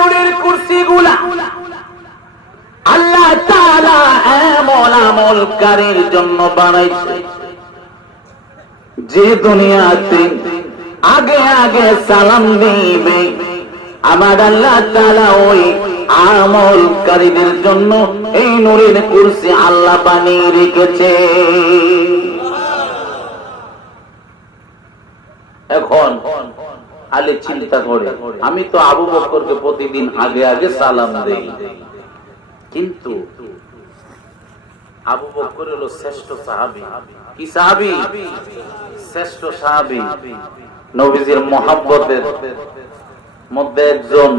নূরের কুরসিগুলা আল্লাহ তাআলা এমন আমলকারীর জন্য বানাইছে যে দুনিয়াতে আগে আগে সালাম দিবে আমার আল্লাহ তাআলা ওই আমলকারীদের জন্য এই নূরের কুরসি আল্লাহ বানিয়ে রেখেছে। এখন আলী চিন্তা করে, আমি তো আবু বকরকে প্রতিদিন আগে আগে সালাম দেই, কিন্তু আবু বকর হলো শ্রেষ্ঠ সাহাবী। কি সাহাবী? শ্রেষ্ঠ সাহাবী, নবীজির মহব্বতের মধ্যে একজন,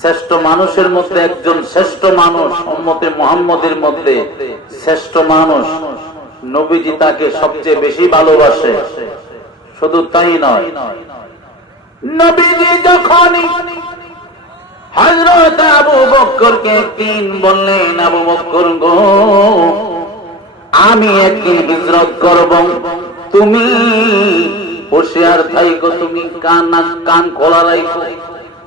শ্রেষ্ঠ মানুষের মধ্যে একজন, শ্রেষ্ঠ মানুষ, উম্মতে মুহাম্মদের মধ্যে শ্রেষ্ঠ মানুষ। নবীজি তাকে সবচেয়ে বেশি ভালোবাসে। শুধু তাই নয়, নবীজি যখন হযরত আবু বকরকে একদিন বললেন, আবু বকর গো, আমি একদিন হিজরত করব, তুমি হুঁশিয়ার থাইকো, তুমি কান খোলা রাখো,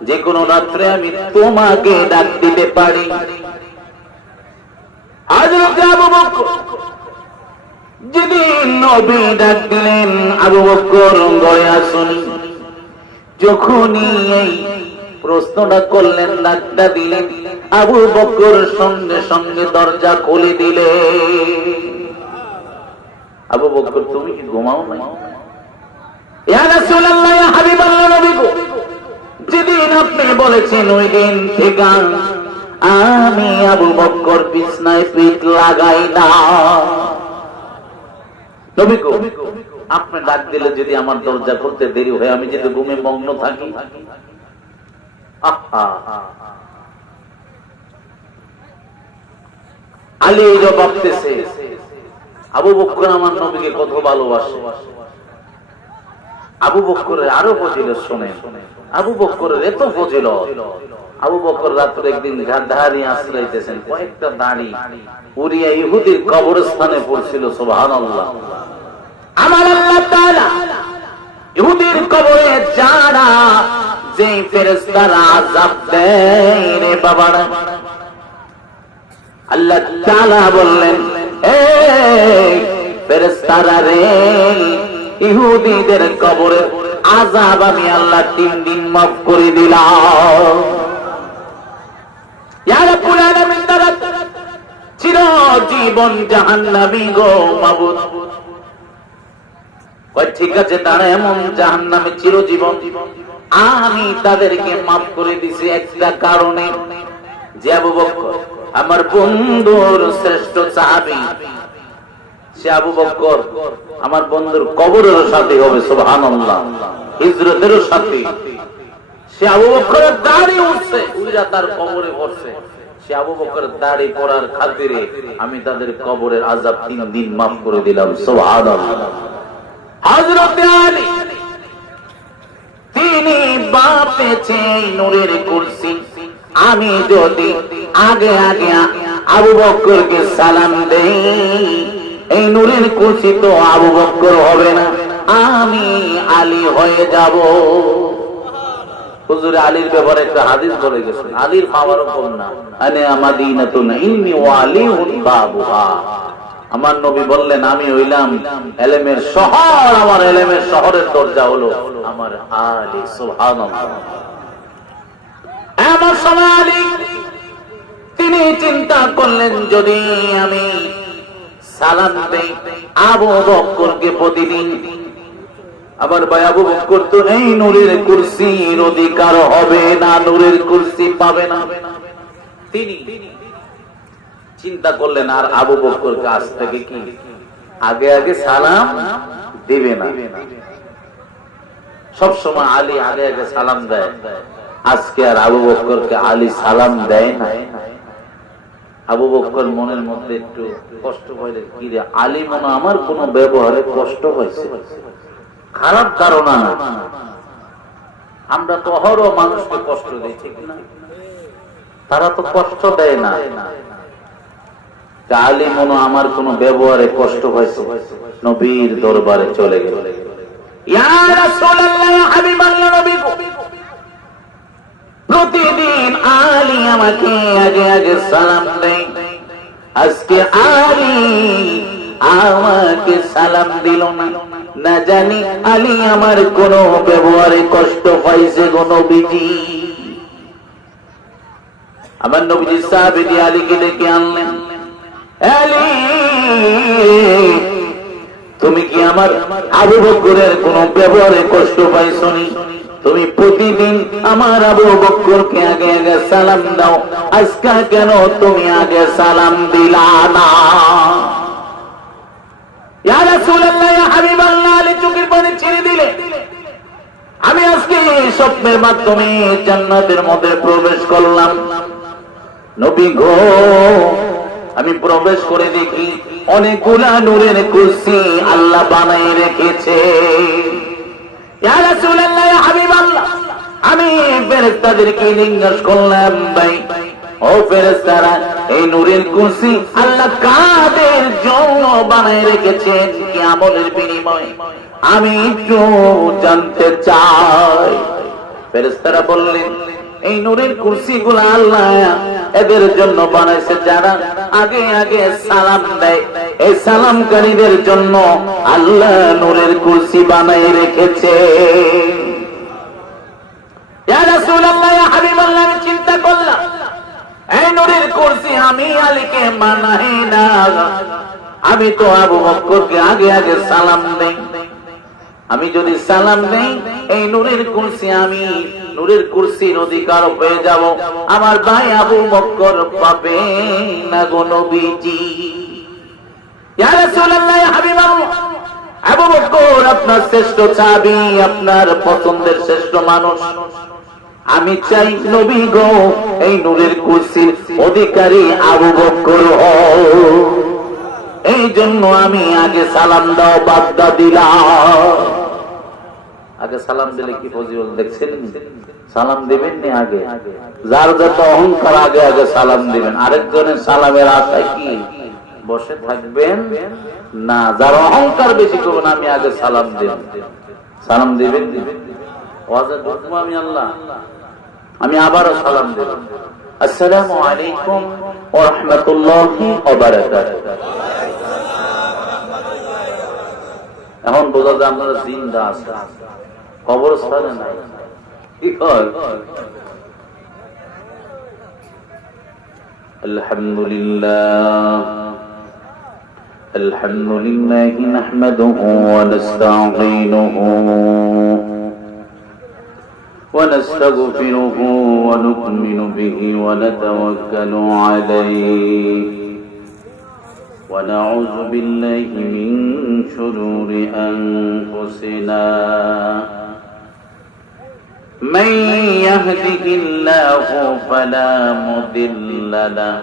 যে কোনো রাত্রে আমি তোমাকে ডাক দিতে পারি। হযরত আবু বকর যেদিন নবী ডাক দিলেন, আবু বকর ঘরে আসুন। যখনই এই প্রশ্নটা করলেন, ডাকটা দিলেন, আবু বকর সঙ্গে সঙ্গে দরজা খুলে দিলে। আবু বকর, তুমি কি ঘুমাও নাই? ইয়া রাসূলুল্লাহ, ইয়া হাবিবাল্লাহ, নবী গো, যেদিন আপনি বলেছেন ওই দিন থেকে আমি আবু বকর বিছনায় পিঠ লাগাই না। নবী গো, আপনি ডাক দিলে যদি আমার দরজা খুলতে দেরি হয়, আমি যদি ঘুমে মগ্ন থাকি। আলী ভাবতেছে, আবু বকর আমার নবীকে কত ভালোবাসে। আবু বকরের আরো ফজিলত শুনেন। আবু বকরের এত ফজিলত, আবু বকর রাত্রে একদিন ধারি আশ্রইতেছেন, কয়েকটা দাড়ি উড়িয়া ইহুদির কবরস্থানে পড়ছিল। সুবহানাল্লাহ। আমার আল্লাহ তাআলা ইহুদির কবরে যারা যে ফেরেশতারা আযাব দেয় রে বাবারা, আল্লাহ তাআলা বললেন, এই ফেরেশতারা রে, ইহুদিদের কবরে আযাব আমি আল্লাহ 3 দিন মাফ করে দিলাম। ইয়া রাব্বুল আলামিন, তারা চিরজীবন জাহান্নামী গো মাবুদ। ঠিক আছে, তারা এমন জাহান্নামে চিরজীবন, আমি তাদেরকে মাফ করে দিছি একটা কারণে, যে আবু বকর আমার বন্ধুর শ্রেষ্ঠ সাহাবী, সে আবু বকর আমার বন্ধুর কবরের সাথে হবে। সুবহানাল্লাহ। হিজরতের সাথে সে আবু বকরের দাড়ি উঠছে, উইরা তার কবরে পড়ছে। সে আবু বকরের দাড়ি পড়ার খাতিরে আমি তাদের কবরের আযাব 3 দিন মাফ করে দিলাম। সুবহানাল্লাহ। হযরত আলী তিনি বাপেছে নূরের কুরসি। আমি যদি আগে আগে আবু বকরকে সালাম দেই, এই নূরের কুরসি তো আবু বকর হবে না, আমি আলী হয়ে যাব। হুজুর আলীর ব্যাপারে একটা হাদিস বলে গেছেন, আলীর পাওয়ার কম না, আনে মাদিনাতুন ইলমি ওয়া আলিউন বাবুহা। আমার নবী বললেন, আমি হইলাম ইলমের শহর, আমার ইলমের শহরের দরজা হলো আমার আলী। সুবহানাল্লাহ। আমার সময় আলী তিনি চিন্তা করলেন, যদি আমি সালাম দেই আবু বকরকে প্রতিদিন, আবার ভাই আবু বকর তো এই নূরের কুরসির অধিকার হবে না, নূরের কুরসি পাবে না। তিনি চিন্তা করলেন, আর আবু বকর কাছ থেকে কি আগে আগে সালাম দিবে না। সবসময় আলী আগে আগে সালাম দেয়, আজকে আর আবু বকরকে আলী সালাম দেয় না। আবু বকর মনের মধ্যে একটু কষ্ট হয়ে, কি রে আলী মনে আমার কোন ব্যবহারে কষ্ট হয়েছে, খারাপ ধারণা না। আমরা তো অহরহ মানুষকে কষ্ট দিই, ঠিক না? তারা তো কষ্ট দেয় না। আলী মনে আমার কোন ব্যবহারে কষ্ট হয়েছে, নবীর দরবারে চলে গেল। ইয়া রাসূলুল্লাহ, ইয়া হাবিবাল্লাহ, নবী গো, প্রতিদিন আমাকে আগে আগে সালাম দেয়, আজকে আলী আমাকে সালাম দিল না, না জানি আলী আমার কোন ব্যবহারে কষ্ট পাইছে গো নবীজি। আমার নবীজি সাহাবী আলীকে ডেকে আনলেন, আলী তুমি কি আমার আবু বকরের কোন ব্যবহারে কষ্ট পাইছো নি? তুমি প্রতিদিন আমার আবু বকরকে আগে আগে সালাম দাও, আজকে কেন তুমি আগে সালাম দিলা না? ইয়া রাসূলুল্লাহ, ইয়া হাবিবাল্লাহ, আলী চোখের পানি ছেড়ে দিলে। আমি আজকে স্বপ্নের মাধ্যমে জান্নাতের মধ্যে প্রবেশ করলাম। নবী গো, আমি প্রবেশ করে দেখি অনেকগুলা নূরের কুরসি আল্লাহ বানাই রেখেছে। ইয়া রাসূলুল্লাহ, ইয়া হাবিবাল্লাহ, আমি ফেরেশতাদেরকে জিজ্ঞেস করলাম, ভাই ও ফেরেশতারা, এই নূরের কুরসি আল্লাহ কাদের জন্য বানাই রেখেছেন, কি আমলের বিনিময়ে? আমি একটু জানতে চাই। ফেরেশতারা বললেন, এই নূরের কুরসি গুলা আল্লাহ এদের জন্য বানাইছে যারা আগে আগে সালাম দেয়। এই সালামকারীদের জন্য আল্লাহ নূরের কুরসি বানাই রেখেছে। ইয়া রাসূলুল্লাহ, ইয়া হাবিবাল্লাহ, আমি চিন্তা করলাম এই নূরের কুরসি আমি আলীকে মানাই না, আমি তো আবু বকরকে আগে আগে সালাম দেই। আমি যদি সালাম দেই এই নূরের কুরসি, আমি নূরের কুরসির অধিকার পেয়ে যাব, আমার ভাই আবু বকর পাবে না গো নবীজি। ইয়া রাসূলুল্লাহ, ইয়া হাবিবাল্লাহ, আবু বকর আপনার শ্রেষ্ঠ সাহাবী, আপনার পছন্দের শ্রেষ্ঠ মানুষ। আমি চাই নবী গো এই নূরের কুরসির অধিকারী আবু বকর হও, এই জন্য আমি আগে সালাম দাও বাদদা দিলাম। আগে সালাম দিলে কি ফজিলত দেখছেন? সালাম দিবেন না আগে, যার যত অহংকার আগে আগে সালাম দিবেন, আরেকজনের সালামের আশায় কি বসে থাকবেন না। যার অহংকার বেশি করবেন, আমি আগে সালাম দিবেন, সালাম দিবেন। ওয়াজের হুকুম আমি আল্লাহ, আমি আবারও সালাম দেব, আসসালামু আলাইকুম ওয়া রাহমাতুল্লাহি ওয়া বারাকাতুহু। এখন বোঝা যায় আপনারা জিন্দা আছেন, কবরস্থানে নাই। কি কয়? আলহামদুলিল্লাহ, আলহামদুলিল্লাহ নাহমাদুহু ওয়া নাস্তাঈনুহু ونستغفره ونؤمن به ونتوكل عليه ونعوذ بالله من شرور أنفسنا من يهده الله فلا مضل له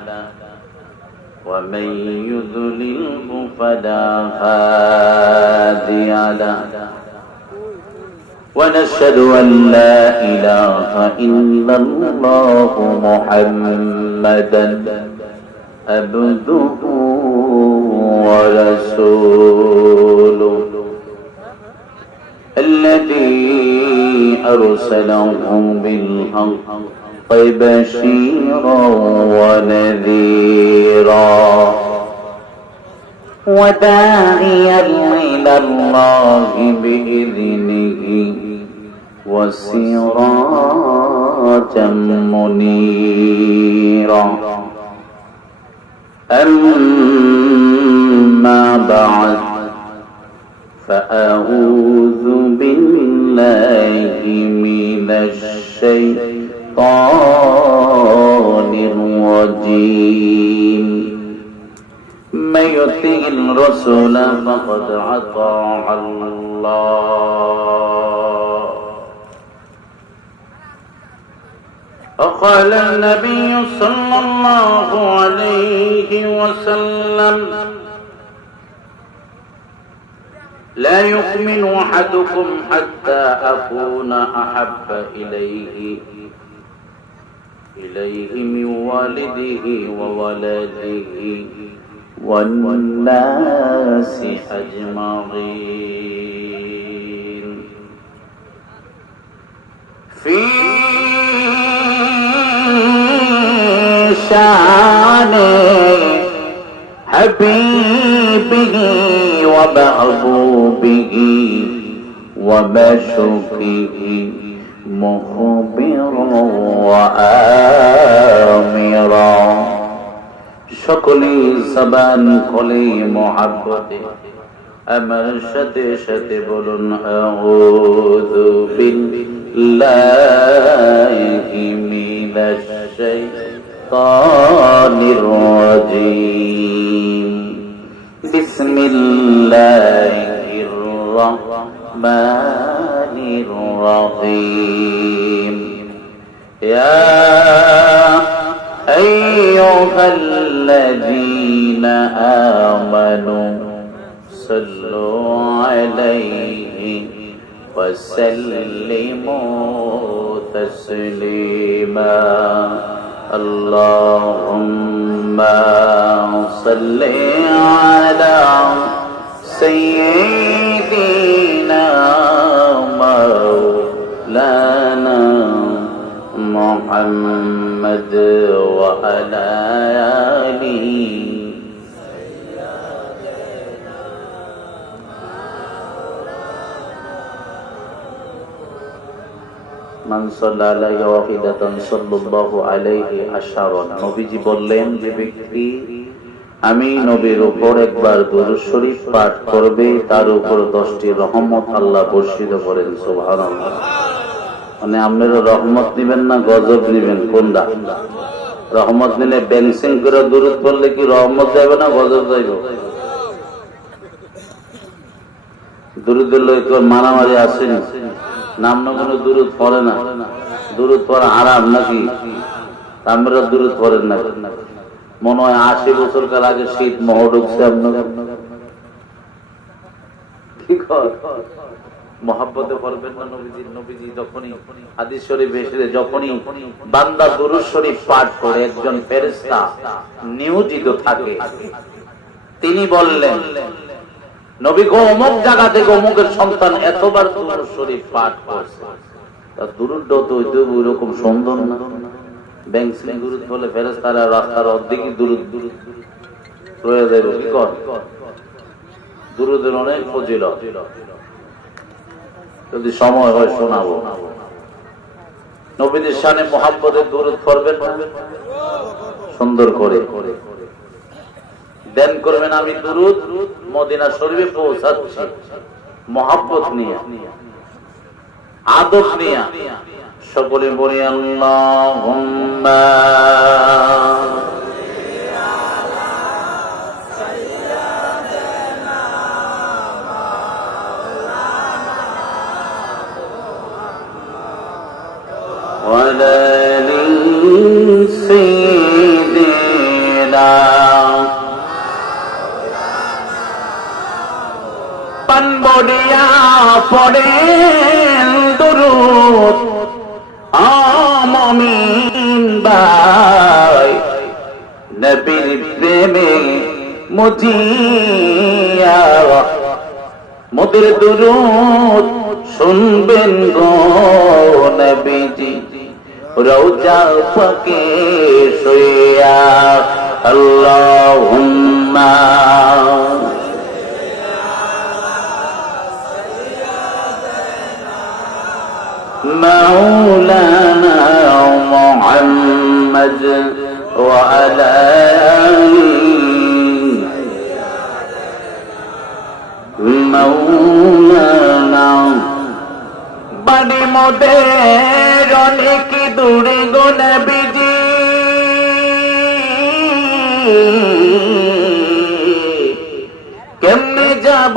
ومن يضلله فلا هادي له ونشهد أن لا إله إلا الله محمدا عبده ورسوله الذي أرسله بالحق بشيرا ونذيرا وداعيا إلى الله بإذنه وسراجا منيرا أما بعد فأعوذ بالله من الشيطان الرجيم من يطع الرسول فقد أطاع الله وقال النبي صلى الله عليه وسلم لا يؤمن أحدكم حتى أكون أحب إليه من والده وولده والناس أجمعين في شانه حبيبه ومحبوبه ومشوقه مخبرا وآمرا সকলি জবান খুলে মোহাব্বতে আমার সাথে সাথে বলুন আউযু বিল্লাহি মিনাশ শাইতানির রাজীম বিসমিল্লাহির রাহমানির রাহিম ইয়া أيها الذين آمنوا صلوا عليه وسلموا تسليما اللهم صل على سيدنا مولانا محمد وعلى آله মান সাল্লাল্লাহু ওয়াহিদাতান সাল্লাল্লাহু আলাইহি আশারান নবীজি বললেন যে ব্যক্তি আমি নবীর উপর একবার দুরূদ শরীফ পাঠ করবে তার উপর 10টি রহমত আল্লাহ বর্ষিত করেন সুবহানাল্লাহ। মানে আপনারা রহমত নিবেন না গজব নিবেন কোনটা? রহমত নিলে ব্যাংসিং করে দুরূদ পড়লে কি রহমত যাবে না গজব যাইব? দুরূদের লোক মারামারি আসেনি, নাম না কোনো দুরূদ পড়ে না, দুরূদ পড়া হারাম নাকি? আমরা দুরূদ পড়েন না, মনে হয় 80 বছর কাল আগে শীত মহ ঢুকছে আপনার। ঠিক মহাব্বতে পড়বেন না নবীজি। নবীজি যখনই হাদিস শরীফ এসে যখনই বান্দা দুরূদ শরীফ পাঠ করে একজন ফেরেশতা নিয়োজিত থাকে, তিনি বললেন নবী গো অমুক জায়গা থেকে অমুকের সন্তান এতবার দুরূদ শরীফ পাঠ করছে, তার দুরূদটা তো ওইরকম সুন্দর না। ব্যাংসিং দুরূদ বলে ফেরেশতারা রাস্তার অর্ধেকই দুরূদ রয়ে যাবে। কি কর দুরূদের অনেক ফজিলত, যদি সময় হয় শোনাবো। নবীদের শানে মুহাব্বতের দুরূদ পড়বেন না সুন্দর করে দেন করবেন। আমি দুরূদ মদিনা শরীফে পৌঁছাচ্ছি মুহাব্বত নিয়ে, আদব নিয়ে। সকলে বলি আল্লাহুম্মা وعلى آل سيدنا পানবড়িয়া পড়েন দুরূদ মুমিন ভাই নবীর প্রেমে মজিয়া মোদের দুরূদ শুনবেন গো নবীজি রওজা পাকে শুইয়া আল্লাহুম্মা مولانا محمد وعلى مولانا বাড়ি মোদের অনেক দূরে গো নবীজি কেমনে যাব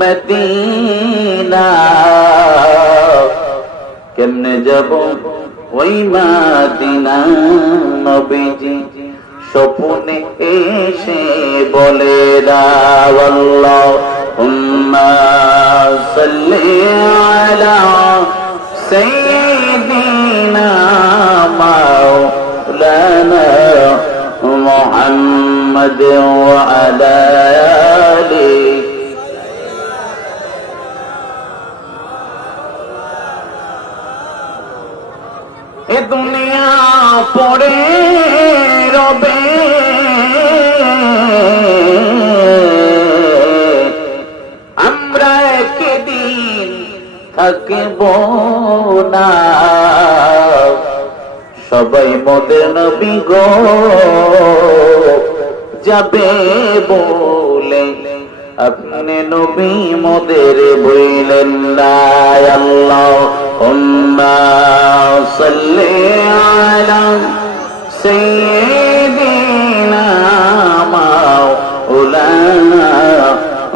মদিনা কেমনে যাব ওই মদিনা নবীজি স্বপ্নে এসে বলে দাও আল্লাহুম্মা সাল্লি আলা সাইয়্যিদিনা মাওলানা মুহাম্মদ ওয়া আলা আলিহি এ দুনিয়া পড়ে রবে আমরা একদিন থাকব না সবাই মোদের নবী গো যাবে বলে আপনি নবী মোদের বইলেন না আল্লাহুম্মা সাল্লি আলা সাইয়্যিদিনা মাওলানা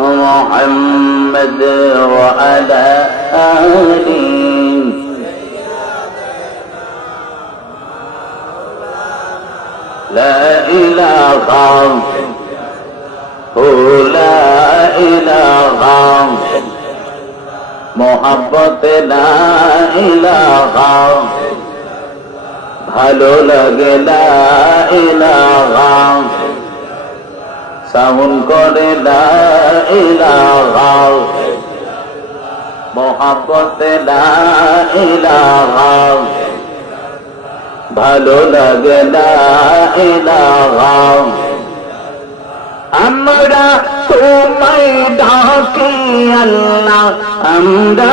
মুহাম্মদ ওয়া আলা আলিহি لا إله لا إله محبت لا إله ভালো লাগে লা ইলাহা সাউন্ড করে লা ইলাহা মোহাব্বত লা ইলাহা ভালো লাগে লা ইলাহা আমরা তোমায় ডাকি আল্লাহ আমরা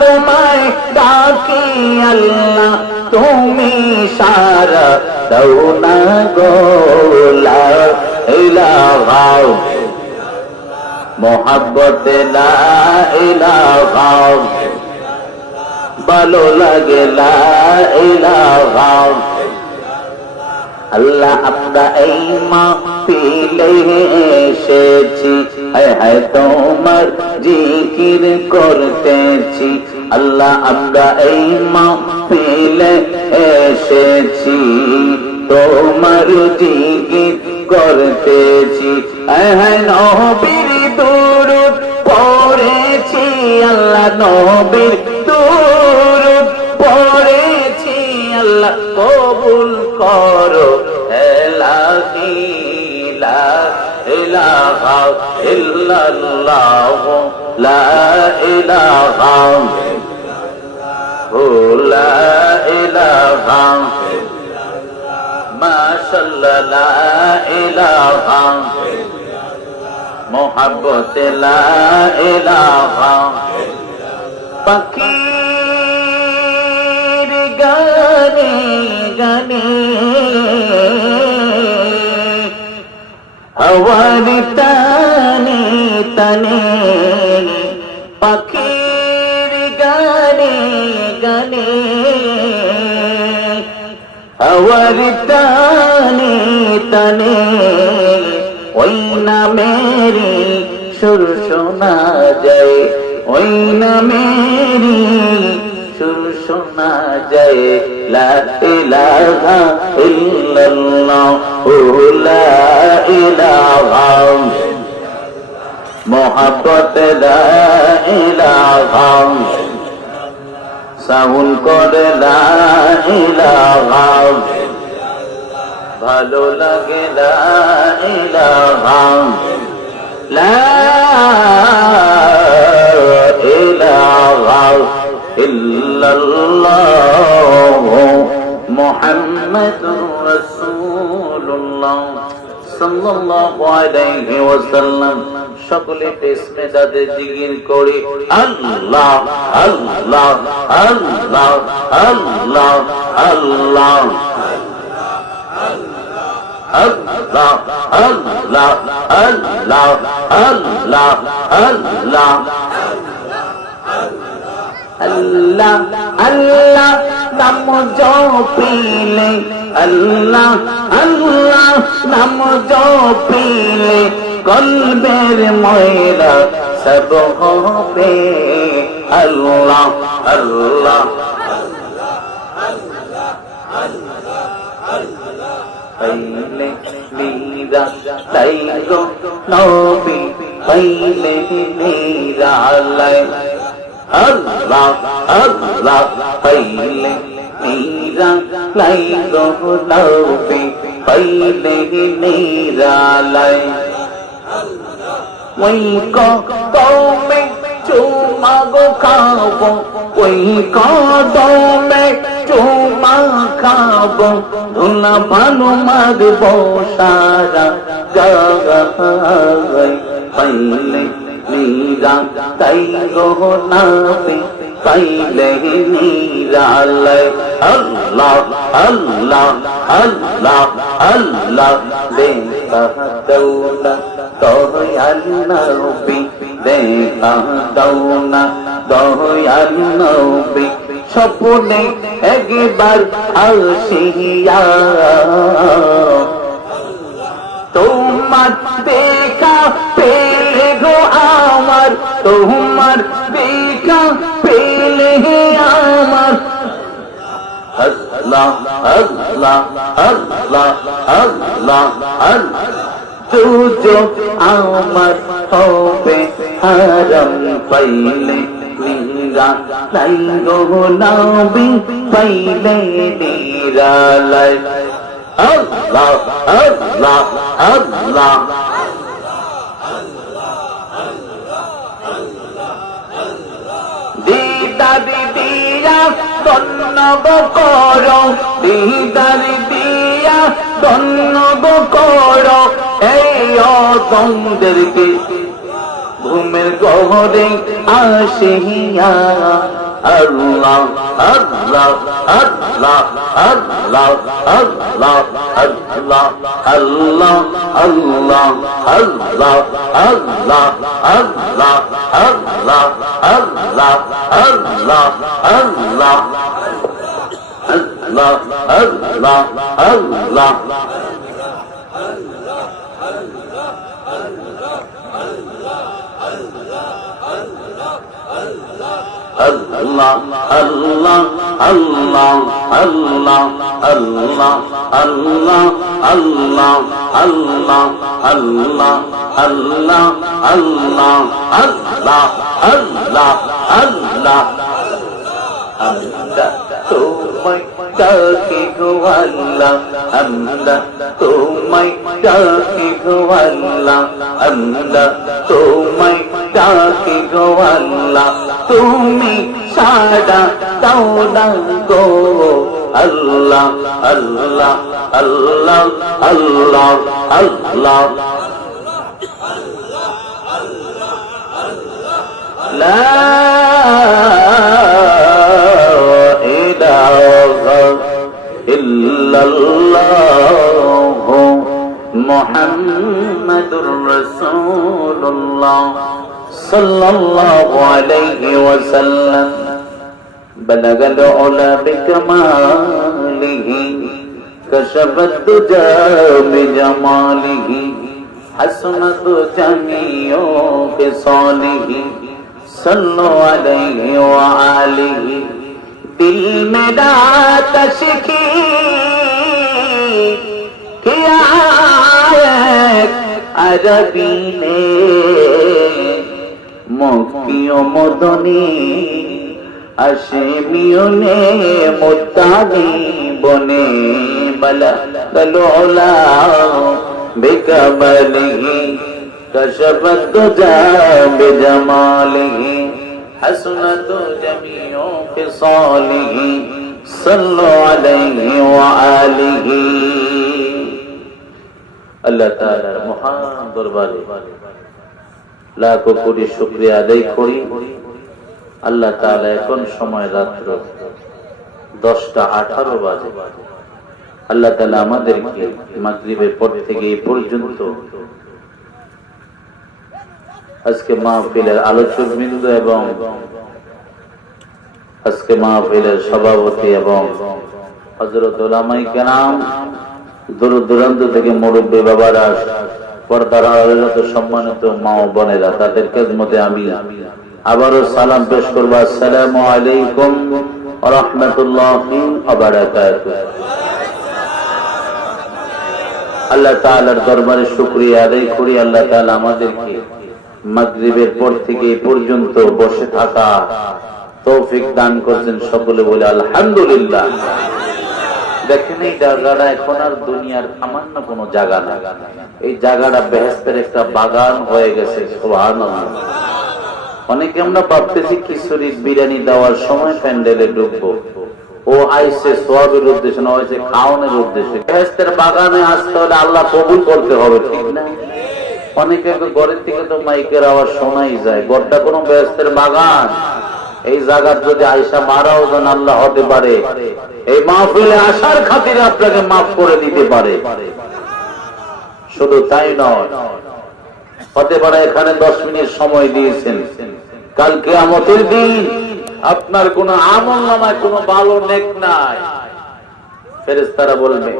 তোমায় ডাকি আল্লাহ তুমি সারা দাও না গো লা ইলাহা মোহাব্বত লা ইলাহা ভালো লাগে লা ইলাহা আল্লাহ আমরা এই মাহফিলে এসেছি হায় হায় তোমার জিকির করতেছি আল্লাহ আমরা এই মাহফিলে এসেছি তোমার জিকির করতেছি হায় হায় নবীর দুরূদ পড়েছি আল্লাহ নবীর দুরূদ পড়েছি আল্লাহ কবুল করো লা ইলাহা ইল্লাল্লাহ লা ইলাহা লা ইলাহা মাশাআল্লাহ লা ইলাহা মুহাব্বত লা ইলাহা পাখির গানে গানে হাওয়ার টানে টানে পাখির গানে গানে হাওয়ার টানে টানে ওই নামেরি সুর শোনা যায় ওই নামেরি সুর শোনা যায় লা ইলাহা ইল্লাল্লাহ লা ইলাহা মুহাব্বত লা ইলাহা সাউন্ড করে লা ইলাহা ভালো লাগে লা ইলাহা লা ইলাহা ইল্লাল্লাহ মুহাম্মাদুর রাসূলুল্লাহ সাল্লাল্লাহু আলাইহি ওয়াসাল্লাম সকলে পেছনে দাদে জিকির করে আল্লাহ আল্লাহ আল্লাহ আল্লাহ আল্লাহ আল্লাহ আল্লাহ আল্লাহ আল্লাহ আল্লাহ আল্লাহ আল্লাহ নাম জপিলে আল্লাহ আল্লাহ নাম জপিলে কলবের ময়লা সব হবে আল্লাহ আল্লাহ পাইলে মীরা তাই গো নবী পাইলে মীরা লাই আল্লাহ আল্লাহ পাইলে মীরা লাই গো নবী পাইলে মীরা লাই ওই কদমে চুমা গো খাবো ওই কদমে চুমা খাবো ধুলা ভালো মাগবো সারা গায় পাইলে নীরা তাই গো নাবে পাইলে নীরালয় আল্লাহ আল্লাহ আল্লাহ আল্লাহ দেখা দৌলা দয়াল নবী দেখা দৌলা দয়াল নবী স্বপ্নে একবার আসিয়া তোমার দেখা পেলে গো আমার তোমার দেখা পেলে আমার আল্লাহ আল্লাহ আল্লাহ আল্লাহ আল্লাহ তুজো আমার হবে হারাম পাইলে নীরা লাই গো নবী পাইলে নীরালয় আল্লাহ আল্লাহ আল্লাহ দিদার দিয়া ধন্যব করো দিদার দিয়া ধন্যব করো এই অদমদেরকে ঘুমের গহরে আসিয়া আল্লাহ আল্লাহ আল্লাহ আল্লাহ আল্লাহ আল্লাহ আল্লাহ আল্লাহ আল্লাহ আল্লাহ আল্লাহ আল্লাহ আল্লাহ আল্লাহ আল্লাহ আল্লাহ আল্লাহ আল্লাহ Allah Allah Allah Allah Allah Allah Allah Allah Allah Allah Allah Allah Allah Allah Anda tumai daki Allah Anda tumai daki Allah Anda tumai daki Allah তুমি সাদা দাও না গো আল্লাহ আল্লাহ আল্লাহ আল্লাহ আল্লাহ লা ইলাহা ইল্লাল্লাহ মুহাম্মাদুর রাসূলুল্লাহ صلى الله عليه وسلم بلغ العلا بكماله كشف الدجى بجماله حسنت جميع خصاله صلوا عليه وآله दिल मेरा तशकी किया अरबी ने মক্কিও মদনী আশেমিও নে মুত্তাকি বনে বলা গলোলা বিকামালিহি কশফত দুজা বিজামালিহি হাসনাত জামিউ ফিসালিহি সাল্লু আলাইহি ওয়া আলিহি আল্লাহ তাআলার মহান দরবারে লাখো কোটি শুকরিয়া আদায় করি। আল্লাহ তাআলা এখন সময় রাত্র 10:18 বাজে। আল্লাহ তাআলা আমাদেরকে মাগরিবের পর থেকে এই পর্যন্ত আজকে মাহফিলের আলোচক বৃন্দ এবং আজকে মাহফিলের সভাপতি এবং হযরত উলামায়ে কেরাম দূর দূরান্ত থেকে মুরব্বী বাবারা পর্দার আড়ালে সম্মানিত মা ও বোনেরা তাদের খেদমতে আমি আবারও সালাম পেশ করব। আসসালামু আলাইকুম ওয়া রাহমাতুল্লাহি ওয়া বারাকাতুহু। আল্লাহ তাআলার দরবারে শুকরিয়া আদায় করি। আল্লাহ তাআলা আমাদেরকে মাগরিবের পর থেকে এই পর্যন্ত বসে থাকা তৌফিক দান করেছেন। সকলে বলে আলহামদুলিল্লাহ। দেখেন এই জায়গাটা এখন আর দুনিয়ার সামান্য কোনো জায়গা না, এই জায়গাটা বেহেশতের একটা বাগান হয়ে গেছে। সুবহানাল্লাহ। অনেকে আমরা ভাবতেছি খিচুড়ি বিরিয়ানি দেওয়ার সময় প্যান্ডেলে ঢুকবো, ও আইসে সোয়াবের উদ্দেশ্যে না, হয়েছে খাওয়ানোর উদ্দেশ্যে। বেহেশতের বাগানে আসতে হলে আল্লাহ কবুল করতে হবে, ঠিক না? অনেকে ঘরের থেকে তো মাইকের আওয়াজ শোনাই যায়, ঘরটা কোনো বেহেশতের বাগান। এই জায়গার যদি আয়সা মারাও যান আল্লাহ হতে পারে এই মাহফিলে আসার খাতিরে আপনাকে মাফ করে দিতে পারে। শুধু তাই নয়, হতে পারে এখানে 10 মিনিট সময় দিয়েছেন, কাল কিয়ামতের দিন আপনার কোন আমল নামায় কোন ভালো নেক নাই, ফেরেশতারা বলবে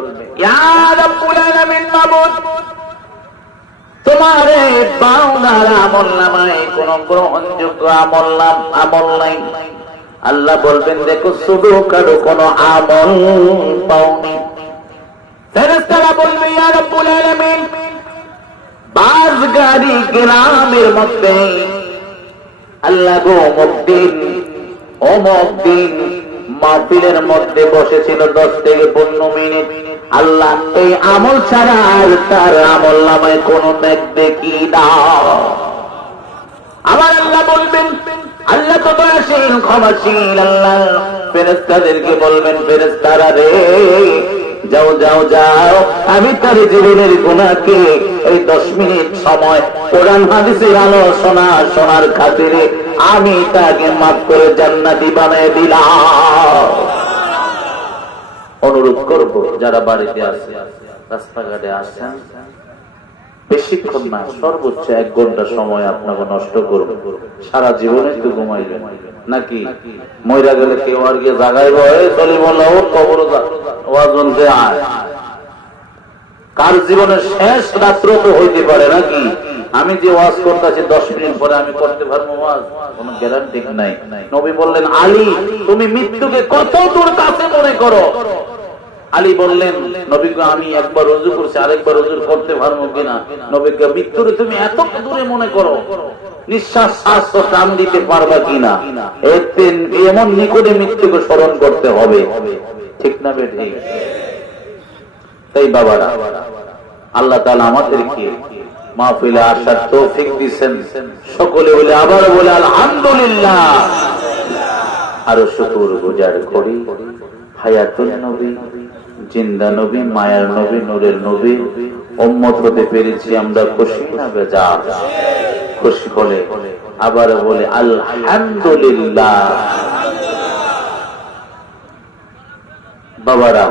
ইয়া রাব্বুল আলামিন মাবুদ, তোমার এই বান্দার আমল নামায় কোন গ্রহণযোগ্য আমল নাই। আল্লাহ বলবেন দেখো শুধু কারো কোন আমল পাওনি। ফেরেশতারা বলবে ইয়া রাব্বুল আলামিন, বাজগাড়ি গ্রামের মধ্যে আল্লাহ গো অমুক দিন মাহফিলের মধ্যে বসেছিল 10 থেকে 15 মিনিট, আল্লাহ এই আমল ছাড়া আর তার আমল নামায় কোন নেক দেখি না। আবার আল্লাহ বলবেন, আল্লাহ তো দয়াশীল ক্ষমাশীল, আল্লাহ ফেরেশতাদেরকে বলবেন ফেরেশতারা রে যাও যাও যাও, আমি তার জীবনের গুনাহকে এই 10 মিনিট সময় কোরআন হাদিসের আলোচনা শোনার খাতিরে আমি তাকে মাফ করে জান্নাতি বানিয়ে দিলাম। অনুরোধ করব যারা বাড়িতে আছে, রাস্তাঘাটে আসেন, বেশিক্ষণ না, সর্বোচ্চ 1 ঘন্টা সময় আপনাকে নষ্ট করব। সারা জীবনে তো ঘুমাইবেন নাকি? মইরা গেলে কেউ আর গিয়ে জাগাইব চলি বলল ওর কবর ওয়াজনতে আয়। কার জীবনের শেষ রাত্র তো হইতে পারে নাকি? আমি যে ওয়াজ করতেছি 10 মিনিট পরে আমি করতে পারবো ওয়াজ, কোনো গ্যারান্টি নাই। নবী বললেন আলী তুমি মৃত্যুকে কত দূর কাছে মনে করো? আলী বললেন নবীকে আমি একবার ওযু করছি আরেকবার ওযু করতে পারবো কিনা? নবীকে মৃত্যুরে তুমি এত দূরে মনে করো, নিঃশ্বাস শ্বাস টান দিতে পারবা কিনা? এমন নিকটে মৃত্যুকে স্মরণ করতে হবে, ঠিক না বেঠি? তাই বাবারা, আল্লাহ তাআলা আমাদেরকে মাহফিলে আসার তৌফিক দিয়েছেন। সকলে বলে আবার বলে আলহামদুলিল্লাহ। আরো শুকর গুজার করি হায়াতুল নবী, জিন্দা নবী, মায়ার নবী, নূরের নবী উম্মত হতে পেরেছি আমরা খুশি না বেজার? খুশি হলে আবার বলে আলহামদুলিল্লাহ। বাবারা,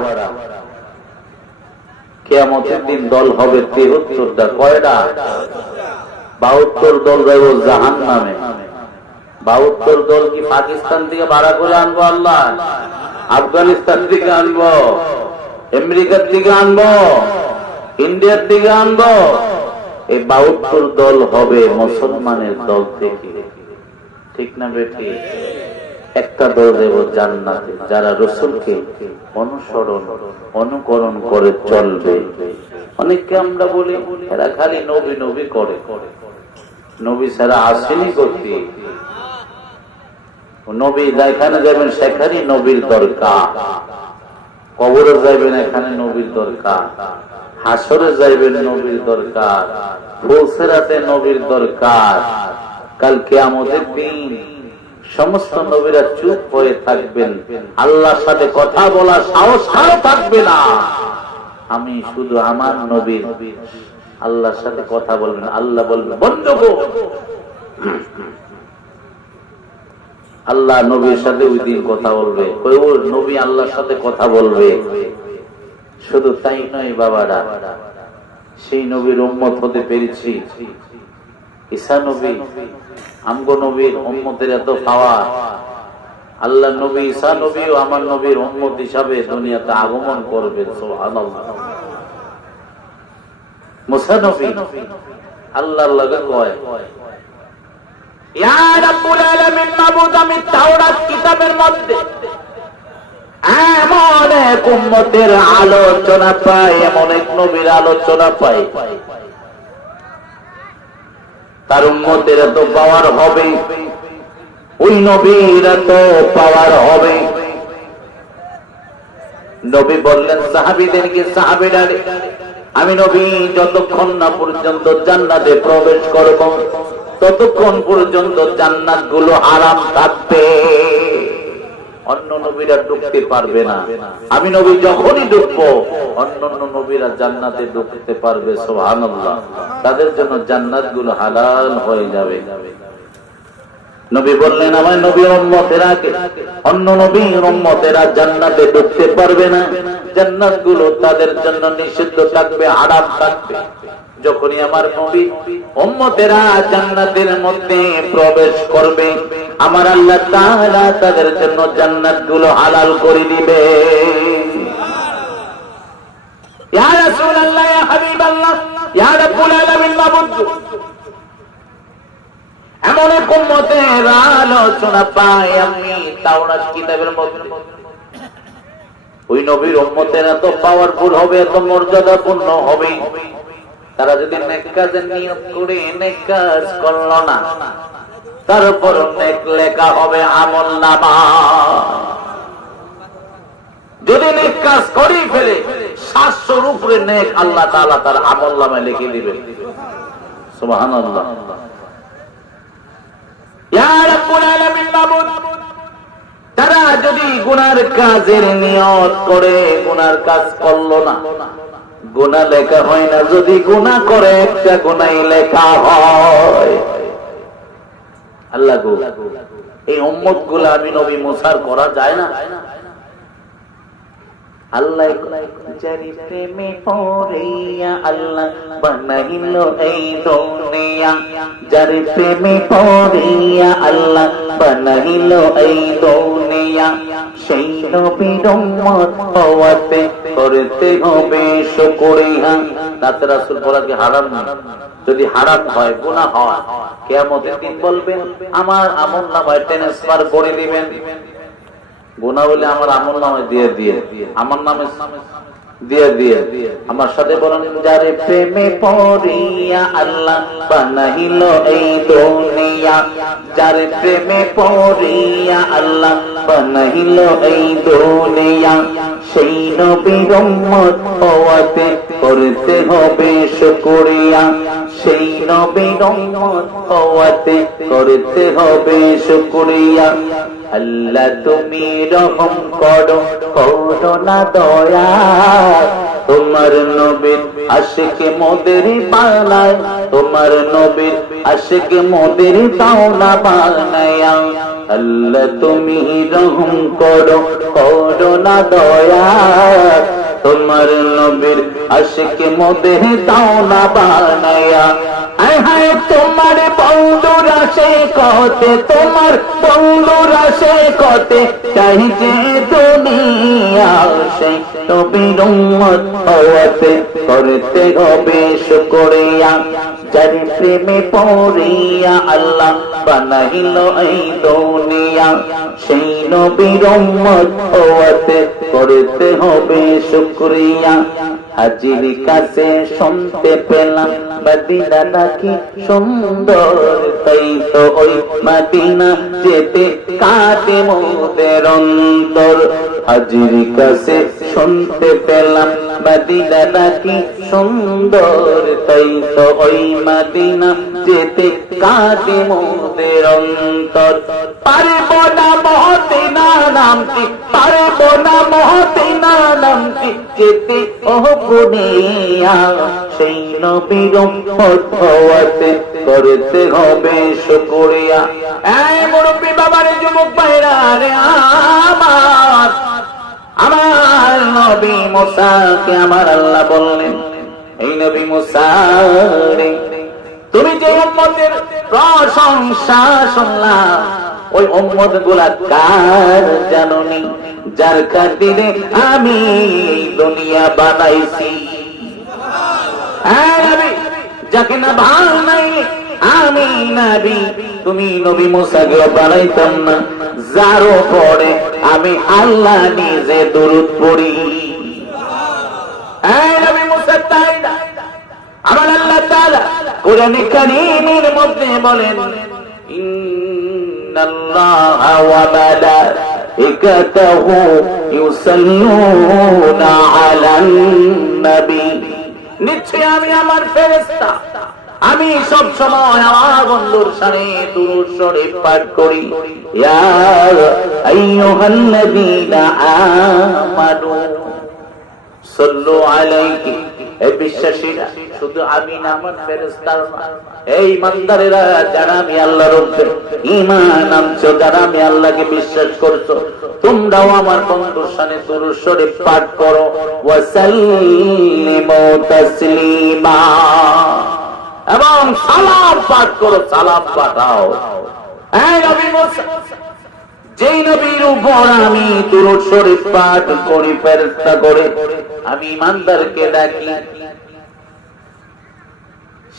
কিয়ামতের দিন দল হবে 73টা। কয়টা? 72 দল যাইব জাহান্নামে। 72 দল কি পাকিস্তান থেকে ভাড়া করে আনবো আল্লাহ? আফগানিস্তান থেকে আনবো? আমেরিকার থেকে আনবো? ইন্ডিয়ার থেকে আনবো? এই 72 দল হবে মুসলমানের দল থেকে, ঠিক না বেঠি? একটা দল দেব জান্নাতে, যারা রাসূলকে অনুসরণ অনুকরণ করে চলবে। অনেককে আমরা বলি এরা খালি নবী নবী করে, নবী ছাড়া আসেনি করতে। নবী যেখানে যাবেন সেখানেই নবীর দরকার, কবরে যাইবেন এখানে নবীর দরকার, হাসরে যাইবেন নবীর দরকার, ফুলসিরাতে নবীর দরকার। কাল কিয়ামতের দিন সমস্ত নবীরা চুপ হয়ে থাকবেন, আল্লাহর সাথে কথা বলার সাহস কারো থাকবে না। আমি শুধু আমার নবীর আল্লাহর সাথে কথা বলবেন। আল্লাহ বলবেন বন্ধু গো, আল্লাহ নবীর সাথে ওই দিন কথা বলবে, নবী আল্লাহর সাথে কথা বলবে। শুধু তাই নয় বাবারা, সেই নবীর উম্মত হতে পেরেছি। ঈসা নবী, আমগো নবীর উম্মতের এত পাওয়া, আল্লাহ নবী ঈসা নবীও আমার নবীর উম্মত হিসাবে দুনিয়াতে আগমন করবে। সুবহানাল্লাহ। মুসা নবী আল্লাহর লগে কয় ইয়া রাব্বুল আলামিন মাবুদ, আমি তাওরাত কিতাবের মধ্যে এমন এক উম্মতের আলোচনা পাই, এমন এক নবীর আলোচনা পাই, তার উম্মতের এত পাওয়ার হবে, ওই নবীর এত পাওয়ার হবে। নবী বললেন সাহাবীদেরকে, সাহাবীরা আমি নবী যতক্ষণ না পর্যন্ত জান্নাতে প্রবেশ করব ততক্ষণ পর্যন্ত জান্নাত গুলো হারাম থাকবে। অন্য নবীরা ঢুকতে পারবে না। আমি নবী যখনই ঢুকবো অন্যান্য নবীরা জান্নাতে ঢুকতে পারবে। সুবহানাল্লাহ। তাদের জন্য জান্নাতগুলো হালাল হয়ে যাবে। নবী বললেন, আমার নবীর উম্মতেরাকে অন্য নবীর উম্মতেরা জান্নাতে ঢুকতে পারবে না, জান্নাতগুলো তাদের জন্য নিষিদ্ধ থাকবে, হারাম থাকবে। যখনই আমার নবী উম্মতেরা জান্নাতের মধ্যে প্রবেশ করবে, আমার আল্লাহ তাআলা তাদের জন্য জান্নাতগুলো হালাল করে দিবে। ইয়া রাসূলুল্লাহ, ইয়া হাবিবাল্লাহ, ইয়া রাব্বুল আলামিন, মাবুদ, এমন এক উম্মতের আলোচনা পাই আমি তাওরাত কিতাবের মধ্যে। ওই নবীর উম্মতেরা তো পাওয়ারফুল হবে, এত মর্যাদাপূর্ণ হবে, তারা যদি নেক কাজের নিয়ত করে নেক কাজ করলো না, তারপর নেক লেখা হবে আমলনামা। যদি নেক কাজ করে ফেলে 700-র উপরে নেক আল্লাহ তাআলা তার আমলনামায় লিখে দিবেন। সুবহানাল্লাহ। ইয়া রাব্বুল আলামিন, মাবুদ, তারা যদি গুনার কাজের নিয়ত করে গুনার কাজ করলো না, গুনাহ লেখা হয় না। যদি গুনাহ করে একটা গুনাহ লেখা হয়। আল্লাহ গো, এই উম্মতগুলো আমি নবী মুসার করা যায় না। আল্লাহ যারি প্রেমে পড়িয়া আল্লাহ বানাইলো এই দুনিয়া, যারি প্রেমে পড়িয়া আল্লাহ বানাইলো এই দুনিয়া, সেই নবীর উম্মত হওয়াতে করতে হবে শুকরিয়া। তাতে রাসূল বলা কি হারাম না? যদি হারাম হয়, গুনাহ হয়, কিয়ামতের দিন বলবেন আমার আমলনামায় ট্রান্সফার করে দিবেন। গুনাহ বলে আমার আমলনামায় দিয়ে দিয়ে, আমার নামে দিয়ে দিয়ে। আমার সাথে বলেন, যারে প্রেমে পড়িয়া আল্লাহ বানাইলো এই দুনিয়া, যারে প্রেমে পড়িয়া আল্লাহ বানাইলো এই দুনিয়া, সেই নবীর উম্মত হওয়াতে করতে হবে শুকরিয়া, সেই নবীর উম্মত হওয়াতে করতে হবে শুকরিয়া। আল্লাহ তুমি রহম করো, করো না দয়া, তোমার নবীর আশিকে মোদের বানায়, তোমার নবীর আশিকে মোদের পাওনা বানায়া। আল্লাহ তুমি রহম করো, করো না দয়া, তোমার নবীর আশিকে মোদের পাওনা বানায়া। আয় হায় তোমার বন্ধুরা সে কতে, তোমার বন্ধুরা সে কতে চাইছে দুনিয়া, সেই নবীর উম্মত হওয়াতে করতে হবে শুকরিয়া। যার প্রেমে পড়িয়া আল্লাহ বানাইলো এই দুনিয়া, সেই নবীর উম্মত হওয়াতে করতে হবে শুকরিয়া। হাজির কাছে শুনতে পেলাম মদিনা নাকি সুন্দর, তাই তো ওই মদিনা যেতে কাঁদে মোদের অন্তর। হাজির কাছে শুনতে পেলাম মদিনা নাকি সুন্দর, তাই তো ওই মদিনা যেতে কাঁদে মোদের অন্তর। পারব না মদিনা নাম কি, পারব না মদিনা নাম কি যেতে ও দুনিয়া, সেই নবীর উম্মত হওয়াতে করতে হবে শুকরিয়া। এই মুরব্বি বাবারে, যুবক ভাইরা রে, আমার আমার নবী মুসাকে আমার আল্লাহ বললেন, এই নবী মুসা রে, তুমি যে উম্মতের প্রশংসা শুনলা, ওই উম্মত গুলা কার জানোনি? যার খাতিরে আমি দুনিয়া বানাইছি। হ্যাঁ নবী, যাকে না বানাই আমি নবী, তুমি নবী মুসাকে বানাইতাম না, যার উপরে আমি আল্লাহ নিজে দরুদ পড়ি। হ্যাঁ নবী মুসা তাই না, আমার আল্লাহ তাআলা কোরআনে কারীমের মধ্যে বলেন, ইন্নাল্লাহা ওয়া মালাইকাতাহু ইউসাল্লুনা আলান নবী, নিশ্চয় আমি আমার ফেরেশতা আমি সব সময় আমার বন্ধুর সাথে দুরূদ শরীফ পাঠ করি, ইয়া আইয়ুহাল্লাযীনা আমানু সাল্লু আলাইহি। এই বিশ্বাসীরা শুধু আমি না, আমার ফেরেশতারা, এই ইমানদারেরা যারা আমি আল্লাহর উপরে ঈমান আনছো, যারা আমি আল্লাহকে বিশ্বাস করছো, তোমরাও আমার বন্ধুর সাথে দুরূদ শরীফ পাঠ করো, ওয়া সাল্লিমু তাসলিমা, এবং সালাম পাঠ করো, সালাম পাঠাও। এই নবী মুসা, যেই নবীর উপর আমি দুরূদ শরীফ পাঠ করি ফেরেশতা করে, আমি ইমানদারকে ডাকি,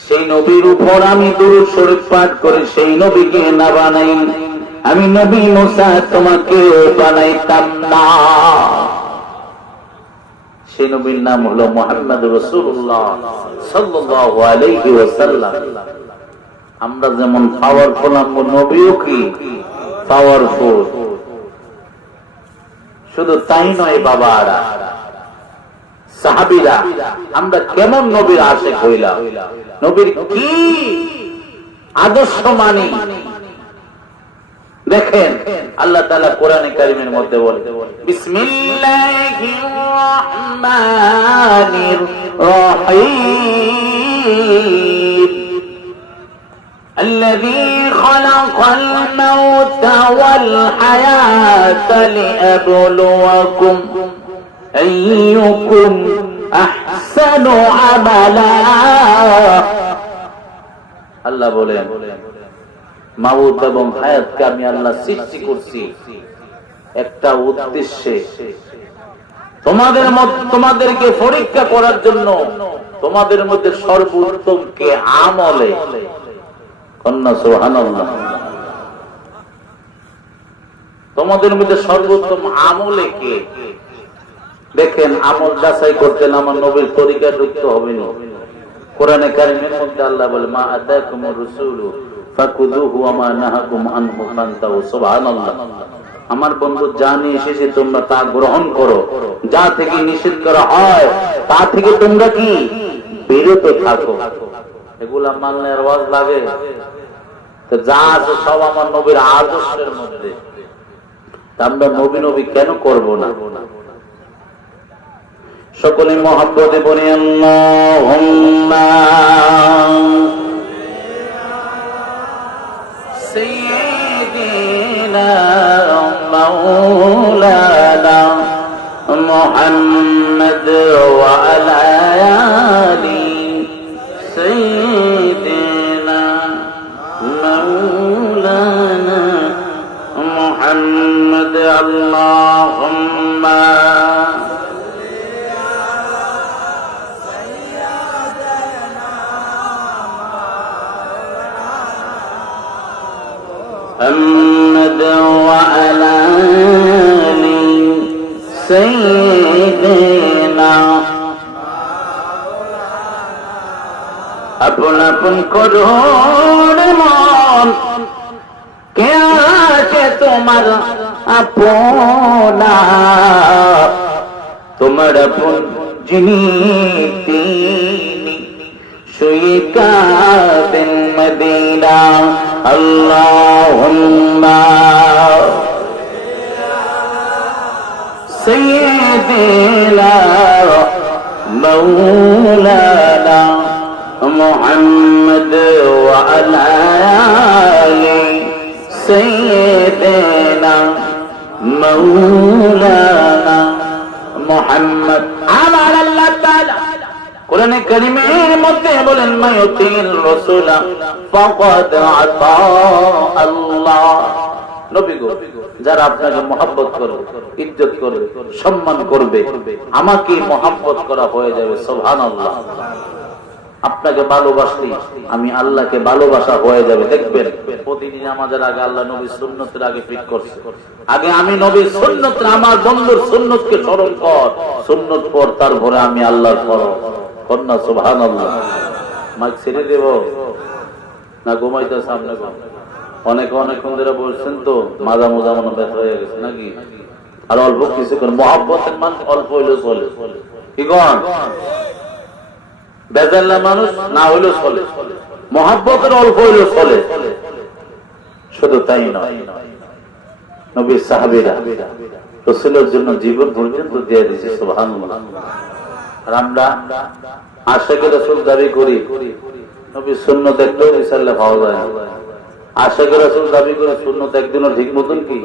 সেই নবীর উপর আমি দুরূদ শরীফ পাঠ করি, সেই নবীকে না বানাই, আমি নবী মুসা তোমাকে বানাইতাম না। সেই নবীর নাম হলো মুহাম্মদ রাসূলুল্লাহ সাল্লাল্লাহু আলাইহি ওয়াসাল্লাম। আমরা যেমন পাওয়ারফুল, আমরা নবীও কি পাওয়ারফুল। শুধু তাই নয় বাবারা, সাহাবীরা, আমরা কেমন নবীর আশিক হইলাম, নবীর কি আদর্শ মানি। দেখেন আল্লাহ তাআলা কোরআনে কারীমের মধ্যে বলে, বিসমিল্লাহির রহমানির রহিম, الذي خلق الموت والحياة ليبلوكم أيكم أحسن عملا। আল্লাহ বলেন, মাউত এবং হায়াতকে আমি আল্লাহ সৃষ্টি করছি একটা উদ্দেশ্যে, তোমাদেরকে পরীক্ষা করার জন্য, তোমাদের মধ্যে সর্বোত্তম কে আমলে। কন্যা সুবহানাল্লাহ। তোমাদের মধ্যে সর্বোত্তম আমলে কে? দেখেন, আমল যাচাই করতে আমার নবীর তরিকা ঢুকতে হবে না। কোরআনে কারীমের মধ্যে আল্লাহ বলে, মা আতাকুমুর রাসূলু ফাকুযুহু ওয়া মা নাহাকুম আনহু ফান্তাহু। সুবহানাল্লাহ। আমার বন্ধু যা নিয়ে এসেছে তোমরা তা গ্রহণ করো, যা থেকে নিষেধ করা হয় তা থেকে তোমরা কি বিরত থাকো। এগুলা মানলে আর ওয়াজ লাগে? তো যা আছে সব আমার নবীর আদর্শের মধ্যে, আমরা নবী নবী কেন করব না? সকলে মহব্বতে বলি আল্লাহুম্মা সাইয়্যিদিনা মাওলানা মুহাম্মদ ওয়া আলা আলি সাইয়্যিদিনা মাওলানা মুহাম্মদ। আল্লাহুম্মা محمد وعلى آل سيدنا। আপন আপন করুন মন, কে আছে তোমার আপনা, তোমার আপন যিনি তিনি শুয়ে কাঁদেন মদিনা। আল্লাহুম্মা সাইয়্যিদিনা মাওলানা মুহাম্মদ ওয়া আলা আলি সাইয়্যিদিনা মাওলানা মুহাম্মদ। আমার আল্লাহ তাআলা কোরআনে কারীমের মধ্যে বলেন, মায়ুতিল রাসূলা ফাকাদ আতা আল্লাহ। নবী গো, যারা আপনাকে মহব্বত করবে, ইজ্জত করবে, সম্মান করবে, আমাকে মহব্বত করা হয়ে যাবে। সুবহানাল্লাহ। আপনাকে ভালোবাসলে আমি আল্লাহকে ভালোবাসা হয়ে যাবে। দেখবেন প্রতিদিন আমাদের আগে আল্লাহ নবীর সুন্নতের আগে ফিট করছে। আগে আমি নবীর সুন্নত, আমার বন্ধুর সুন্নতকে স্মরণ কর, সুন্নত পর তারপরে আমি আল্লাহর ফরজ। কন্যা সুবহানাল্লাহ। মাইক ছেড়ে দেব না ঘুমাইতে সামনে? অনেকক্ষণ ধরে বলছেন তো, মাজা মোজা মনে ব্যথা হয়ে গেছে নাকি? আর অল্প কিছুক্ষণ মহব্বতের মান অল্প হইলেও চলে। কি কন? বেজাল্লা মানুষ না হইলেও চলে। মহব্বতের অল্প হইলে চলে। শুধু তাই নয়, নবীর সাহাবীরা রাসূলের জন্য জীবন পর্যন্ত দিয়ে দিয়েছে। সুবহানাল্লাহ। আর আমরা আশিকে রাসূল দাবি করি, নবীর সুন্নাত একটাও ইনশাআল্লাহ পাওয়া যায় না। আশিকে রাসূল দাবি করে সুন্নাত একদিনও ঠিক মতন কি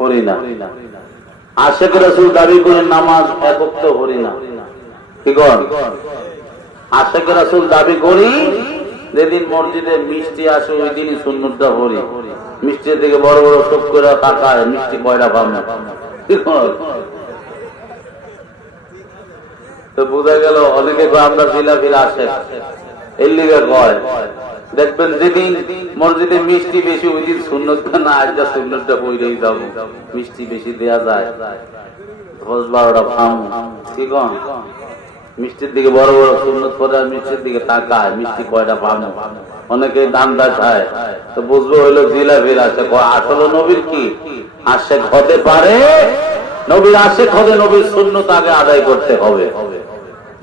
করি না। আশিকে রাসূল দাবি করে নামাজ এক ওয়াক্ত পড়ি না। কি কর? আশিকে রাসূল দাবি করি যেদিন মসজিদে মিষ্টি আসে ওই দিনই সুন্নতটা পড়ি। মিষ্টির দিকে বড় বড় চোখ করে তাকায়, মিষ্টি কয়টা পাবে না। তো বোঝা গেল অনেকে আমরা জিলাপির আসে এর লিগে কয়। দেখবেন যেদিন মসজিদে মিষ্টি বেশি ওই দিন সুন্নত না, আজ যা সুন্নতটা পড়েই যাবো। মিষ্টি বেশি দেয়া যায় 10-12টা খাম। কি কন? মিষ্টির দিকে বড় বড় সুন্নত পরে আর মিষ্টির দিকে তাকায়, মিষ্টি কয়টা পাবো। অনেকে দান্দা খায়, তো বুঝবো হইলো জিলাপির আছে। আসলে নবীর কি আশেক হতে পারে? নবীর আশেক হতে নবীর সুন্নত আগে আদায় করতে হবে।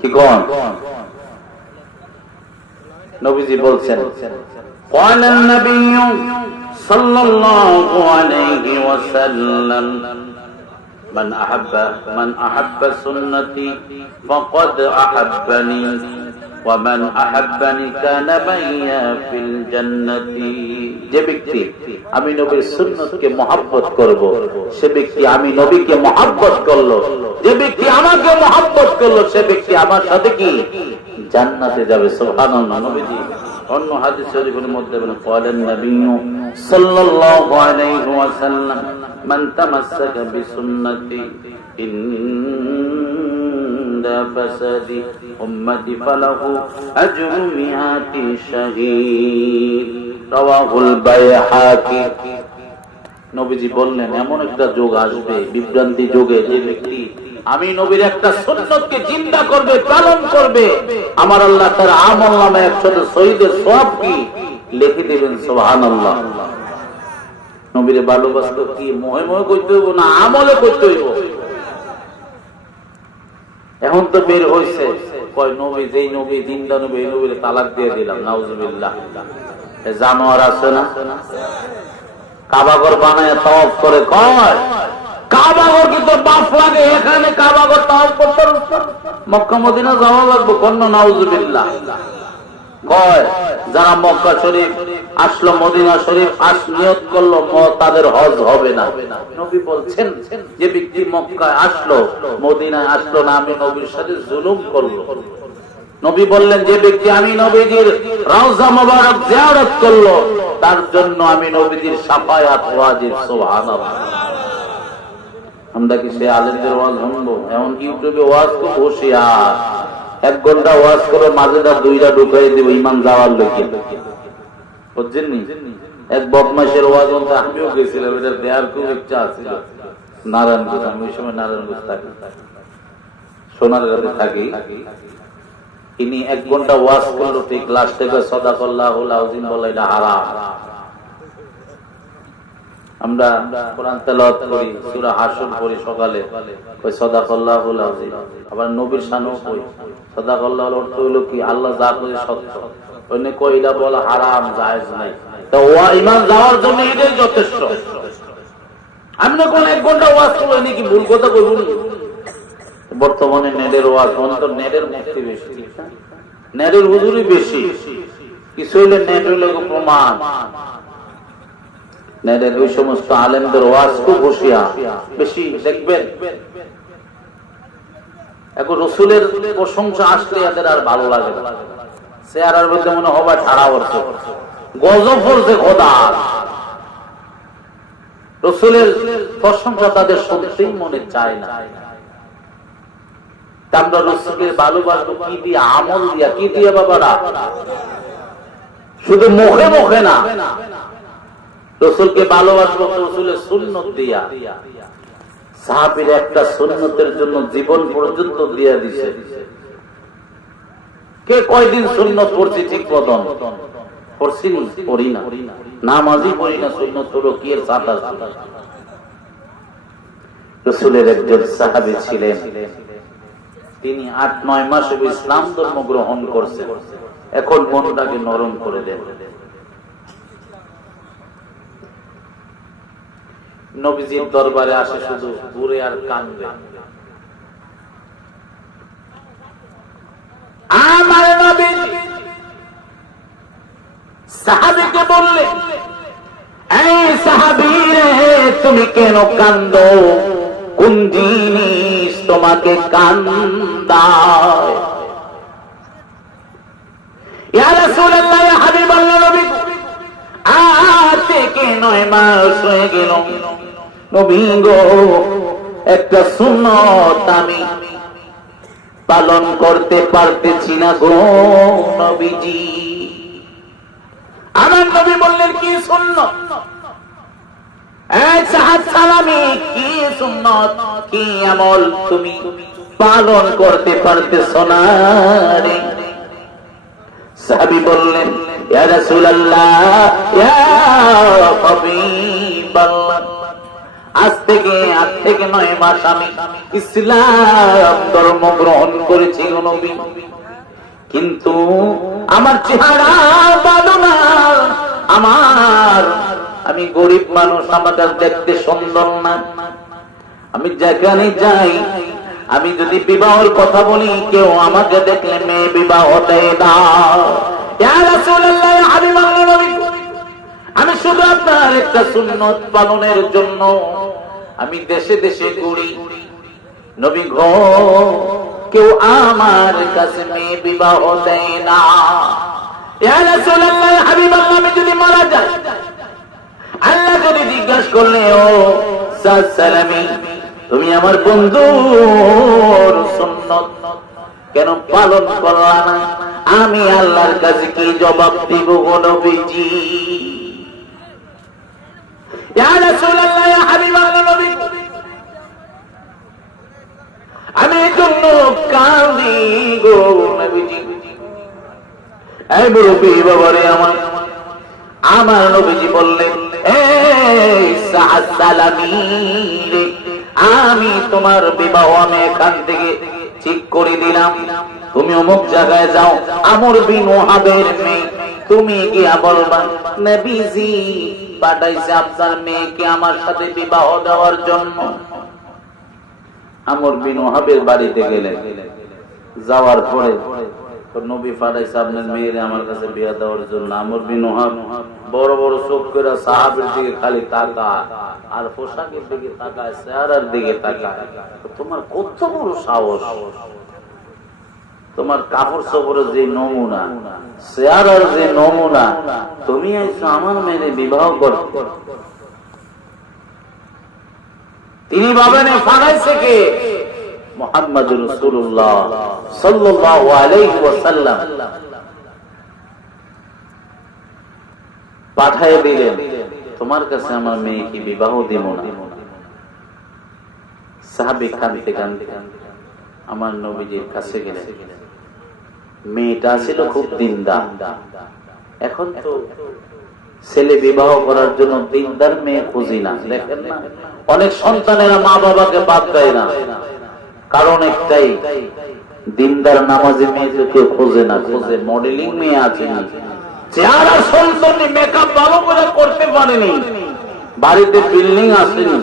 কি কন? নবীজি বলছেন, قال النبي صلى الله عليه وسلم من أحب سنتي فقد أحبني ومن أحبني كان معي في الجنة। যে ব্যক্তি আমি নবীর সুন্নতকে মহব্বত করব, সে ব্যক্তি আমি নবীকে মহব্বত করলো। যে ব্যক্তি আমাকে মহব্বত করলো, সে ব্যক্তি আমার সাথে কি জান্নাতে যাবে। সুবহানাল্লাহ। নবীজি অন্য হাদিস শরীফের মধ্যে বলেন, قالن النبي صلى الله عليه وسلم من تمسك بسنتي عند فساد امتي فله اجر 100 شهيد رواه البيهقي। নবীজি বললেন এমন একটা যুগ আসবে, বিভ্রান্তি যুগে, যে ব্যক্তি আমি নবীর একটা সুন্নতকে চিন্তা করবে, পালন করবে, আমার আল্লাহ তার আমলনামায় 100 শহীদের সওয়াব কি লিখে দিবেন। সুবহানাল্লাহ। নবীর ভালোবাসা কি মোহে মোহে করতে হইব না আমলে করতে হইব? এখন তো বের হইছে কয় নবী, যেই নবী জিন্দা নবী, এই নবীর তালাক দিয়ে দিলাম। নাউজুবিল্লাহ। জানোয়ার আছে না, কাবাঘর বানায় তাওয়াফ করে, কয় কাবাঘর কি তোর বাপ লাগে? এখানে কাবাঘর তাওয়াফ করতে মক্কা মদিনা যাওয়া লাগবে। কোন নাউজুবিল্লাহ। কয় যারা মক্কা শরীফ আসলো, মদিনা শরীফ নিয়ত করলো, তাদের হজ হবে না। নবী বলছেন যে ব্যক্তি মক্কায় আসলো, মদিনায় আসলো না, আমি নবীর সাথে জুলুম করলো। নবী বললেন যে ব্যক্তি আমি নবীজির রওজা মোবারক জিয়ারত করলো, তার জন্য আমি নবীজির শাফায়াত ওয়াজিব। সুবহানাল্লাহ। আমরা কি সে আলেমদের ওয়াজ শুনবো? এখন ইউটিউবে ওয়াজ খুব হুঁশিয়ার। 1 ঘন্টা ওয়াজ করে মাঝেটা 2টা ঢুকাই দিব ইমান যাওয়ার লোকে। বুঝছেন নি? এক বদমাশের ওয়াজ বলতে আমিও গেছিলাম, এটা দেয়ার খুব ইচ্ছা আছিল। নারায়ণগঞ্জ, আমি ওই সময় নারায়ণগঞ্জ থাকি, সোনারগাঁতে থাকি। তিনি 1 ঘন্টা ওয়াজ করলো, ঠিক লাস্টে সাদাকাল্লাহুল আযীম বলে এটা হারাম। আমরা কোরআন তেলাওয়াত করি, সূরা হাশর পড়ি সকালে, ওই সাদাকাল্লাহুল আযীম। আবার নবীর শানও কই। সাদাকাল্লাহর অর্থ হলো কি আল্লাহ যা করে সত্য। ওইনে কই এটা বলা হারাম, জায়েজ নাই। তো ওয়া ঈমান যাওয়ার জন্য এটাই যথেষ্ট। আপনি কোন 1 ঘন্টা ওয়াজ করলেন নাকি ভুল কথা কইবুন? বর্তমানে নেটের ওয়াজ অন্তর, নেটের মুক্তি বেশি, নেটের হুজুরি বেশি। কিছু হইলে নেট হইলে প্রমাণ। নেটের ওই সমস্ত আলেমদের ওয়াজ খুব হুঁশিয়ার বেশি। দেখবেন এখন রাসূলের প্রশংসা আসলে এদের আর ভালো লাগে না। চেহারার মধ্যে মনে হবে ঠাড়া পড়ছে, গজব পড়ছে খোদা। রাসূলের প্রশংসা তাদের শুনতেই মনে চায় না। আমরা রাসূলের ভালোবাসবো কি দিয়ে? আমল দিয়া। কি দিয়ে বাবারা? শুধু মুখে মুখে না, রাসূলকে ভালোবাসবো রাসূলের সুন্নাত দিয়া। সাহাবীরা একটা সুন্নতের জন্য জীবন পর্যন্ত দিয়া দিয়েছে। কে কয়দিন সুন্নত পড়ছি ঠিক মতন? পড়ছি পড়ি না, নামাজই পড়ি না। সুন্নত হলো কি এর সাথে? রাসূলের একজন সাহাবী ছিলেন, তিনি 8-9 মাস ইসলাম ধর্ম গ্রহণ করছেন। এখন মনটাকে নরম করে দেন। নবীজির দরবারে আসে শুধু ঘুরে আর কান্দে। আমার নবী সাহাবীকে বললে, এই সাহাবী রে, তুমি কেন কান্দো? কোন জিনিস তোমাকে কান্দায়? ইয়া রাসূলুল্লাহ, ইয়া হাবিবাল্লাহ, নবী আজ থেকে 9 মাস হয়ে গেল নবী গো, একটা সুন্নাত আমি পালন করতে পারতেছি না গো নবীজি। আমার নবী বললেন, কি সুন্নাত? এই সাহাব সালামি, কি সুন্নাত, কি আমল তুমি পালন করতে পারতেছ না রে? সাহাবী বললেন, ইয়া রাসূলুল্লাহ, ইয়া হাবিবাল্লাহ, আজ থেকে 9 মাস আমি ইসলাম ধর্ম গ্রহণ করেছি গো নবী, কিন্তু আমার চেহারা ভালো না, আমি গরিব মানুষ, আমাকে দেখতে সুন্দর না। আমি যেখানে যাই, আমি যদি বিবাহের কথা বলি, কেউ আমাকে দেখলে মেয়ে বিবাহ দেয় না। ইয়া রাসূলুল্লাহ, ইয়া হাবিবাল্লাহ, নবী আমি শুধু আপনার একটা সুন্নাত পালনের জন্য আমি দেশে দেশে ঘুরি নবী গো, কেউ আমার কাছে মেয়ে বিবাহ দেয় না। ইয়া রাসূলুল্লাহ, ইয়া হাবিবাল্লাহ, আমি যদি মারা যাই, আল্লাহ যদি জিজ্ঞাসা করলে, ও সালামি, তুমি আমার বন্ধুর সুন্নাত কেন পালন করলা না? আমি আল্লাহর কাছে কি জবাব দিব গো নবীজি? ইয়া রাসূলুল্লাহ, ইয়া হাবিবাল্লাহ, নবী আমি এজন্য কাঁদি গো নবীজি। এই মুরব্বি বাবারে আমার নবীজি বললেন, এই সালামি রে, আমি তোমার বিবাহ আমি এখান থেকে ঠিক করে দিলাম, তুমি অমুক জায়গায় যাও, আমর বিন ওয়াহাবের মেয়ে, তুমি গিয়া বলবা নবীজি পাঠাইছে আপনার মেয়েকে আমার সাথে বিবাহ দেওয়ার জন্য। আমর বিন ওয়াহাবের বাড়িতে গেলেন, যাওয়ার পরে নবী পাঠাইছে আপনার মেয়েরে আমার কাছে বিয়ে দেওয়ার জন্য। আমর বিন ওয়াহাব বড় বড় চোখ করে সাহাবীর দিকে খালি তাকায়, আর পোশাকের দিকে তাকায়, চেহারার দিকে তাকায়। তোমার কত বড় সাহস, তোমার কাপড় চোপড়ের যে নমুনা, চেহারার যে নমুনা, তুমি আইছো আমার মেয়েরে বিবাহ করতে? তিনি ভাবেন পাঠাইছে কে? মুহাম্মদুর রাসূলুল্লাহ সাল্লাল্লাহু আলাইহি ওয়াসাল্লাম পাঠিয়ে দিলেন, তোমার কাছে আমার মেয়েকে বিবাহ দিব না। সাহাবী কাঁদতে কাঁদতে আমার নবীজির কাছে গেলেন। মেয়েটা ছিল খুব দিনদার। এখন তো ছেলে বিবাহ করার জন্য দিনদার মেয়ে খুঁজি না, দেখেন না, অনেক সন্তানেরা মা বাবাকে বাদ দেয় না, কারণ একটাই, দিনদার নামাজি মেয়ে কেউ খোঁজে না, খোঁজে মডেলিং মেয়ে আছে, চেহারা সৌন্দর্য মেকআপ ভালো করে করতে পারেনি, বাড়িতে বিল্ডিং আসেনি,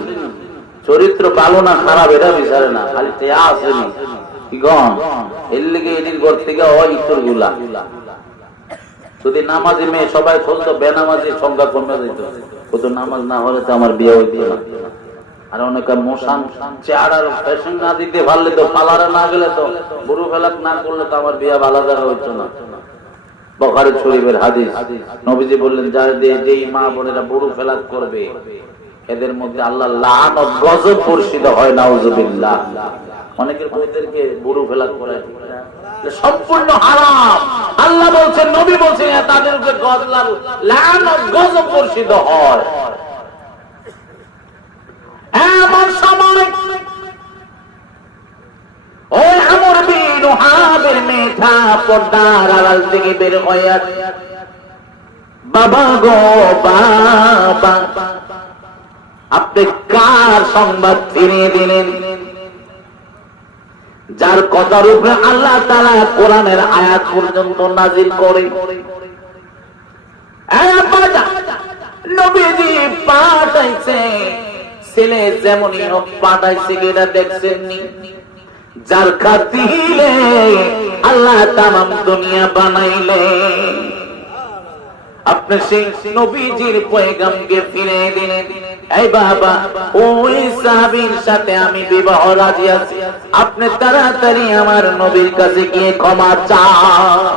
চরিত্র ভালো না খারাপ এটা বিচারে না, খালি চেয়া আসেনি, কি গন এর লিগে এদিন ঘর থেকে হয় ইতর গুলা। যদি নামাজি মেয়ে সবাই খুঁজতো, বেনামাজি সংখ্যা কমে যেত, শুধু নামাজ না হলে তো আমার বিয়ে হইত না। আর অনেক মোশান চেহারার ফ্যাশন না দিতে পারলে তো, পালারে না গেলে তো, বুড়ো ফেলাক না করলে তো আমার বিয়ে ভালো জায়গা হইতো না। বুখারী শরীফের হাদিস, নবীজি বললেন, যারা যেই মা বোনেরা বুড়ো ফেলাক করবে, এদের মধ্যে আল্লাহ লানত গজব বর্ষিত হয়, নাউজুবিল্লাহ। অনেকের বইদেরকে বুড়ো ফেলাক করে, সম্পূর্ণ হারাম। আল্লাহ বলছেন, নবী বলছেন, তাদের উপরে লানত গজব বর্ষিত হয়। এমন সময় ওই আমর বিন ওয়াহাবের মেয়েটা পর্দার আড়াল থেকে বের হয়ে আসে, বাবা গো বাবা, আপনি কার সংবাদ ফিরিয়ে দিলেন? যার কথার উপরে আল্লাহ তাআলা কোরআনের আয়াত পর্যন্ত নাযিল করে। নবীজি পাঠাইছে, ছেলে যেমনই হোক পাঠাইছে, এটা দেখছেননি? যার খাতিরে আল্লাহ তামাম দুনিয়া বানাইলে, আপনি সেই নবীজির পয়গামকে ফিরে দিলেন। এই বাবা, ওই সাহাবীর সাথে আমি বিবাহ রাজি আছি, আপনি তাড়াতাড়ি আমার নবীর কাছে গিয়ে ক্ষমা চান।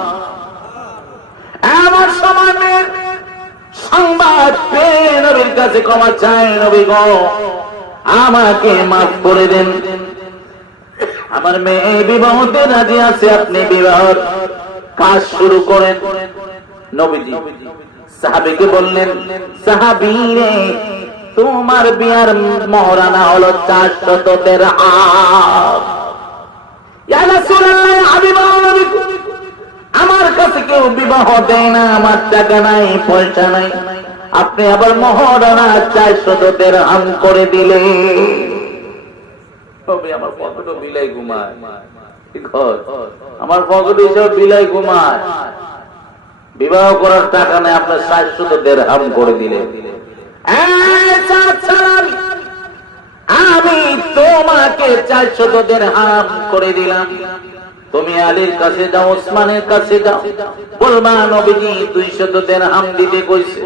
আমার সমানে সংবাদ পেয়ে নবীর কাছে ক্ষমা চাই, নবী গো আমাকে মাফ করে দেন, আমার মেয়ে বিবাহতে রাজি আছে, আপনি বিবাহের কাজ শুরু করেন। নবীজি সাহাবীকে বললেন, সাহাবী রে, তোমার বিয়ার মহরানা হলো 400 দিরহাম। ইয়া রাসূলুল্লাহ, আমার কাছে কেউ বিবাহ দেয় না, আমার টাকা নাই, পয়সা নাই, আপনি আবার মহরানা 400 দিরহাম করে দিলে। আমার পকেটও বিলাই ঘুমায়, আমার পকেটে সব বিলাই ঘুমায়, বিবাহ করার টাকা নেই, আপনার 400 দিরহাম করে দিলে। আমি তোমাকে 400 দিরহাম করে দিলাম, তুমি আলীর কাছে যাও, ওসমানের কাছে যাও, বলবা নবীজি 200 দিরহাম দিতে কইছে।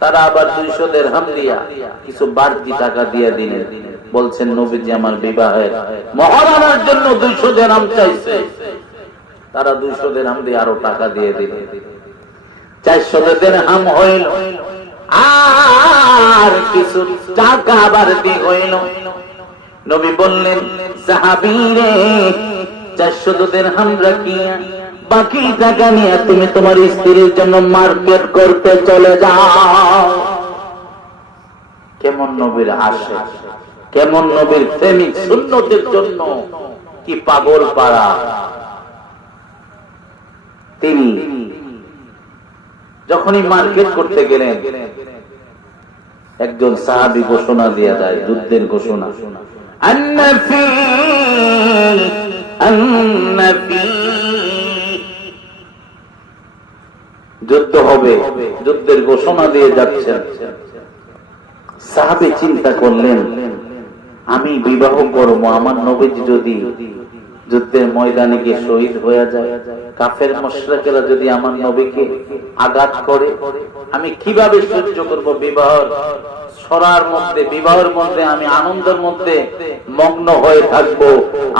তারা আবার 200 দিরহাম দিয়া কিছু বাড়তি টাকা দিয়ে দিলেন, বলছেন নবীজি আমার বিবাহের মহরানার জন্য 200 দিরহাম চাইছে। তারা 200 দিরহাম দিয়ে আরো টাকা দিয়ে দিলেন, 400 দিরহাম হইল, আর কিছু টাকা আবার দিয়ে হইল। নবী বললেন, সাহাবী রে, 400 দিরহাম রাখিয়া বাকি টাকা নিয়ে তুমি তোমার স্ত্রীর জন্য মার্কেট করতে চলে যাও। কেমন নবীর আশা, কেমন নবীর প্রেমিক, সুন্নতের জন্য কি পাগল পাড়া। তিনি যখনই মার্কেট করতে গেলেন, একজন সাহাবী ঘোষণা দিয়ে দেয়, যুদ্ধের ঘোষণা, যুদ্ধ হবে, যুদ্ধের ঘোষণা দিয়ে যাচ্ছেন। সাহাবী চিন্তা করলেন, আমি বিবাহ করব, আমার নবীজি যদি যুদ্ধের ময়দানে গিয়ে শহীদ হয়ে যায়, কাফের মুশরিকরা যদি আমার নবীকে আঘাত করে, আমি কিভাবে সহ্য করব? বিবাহের সরার মধ্যে, বিবাহের মধ্যে আমি আনন্দের মধ্যে মগ্ন হয়ে থাকব,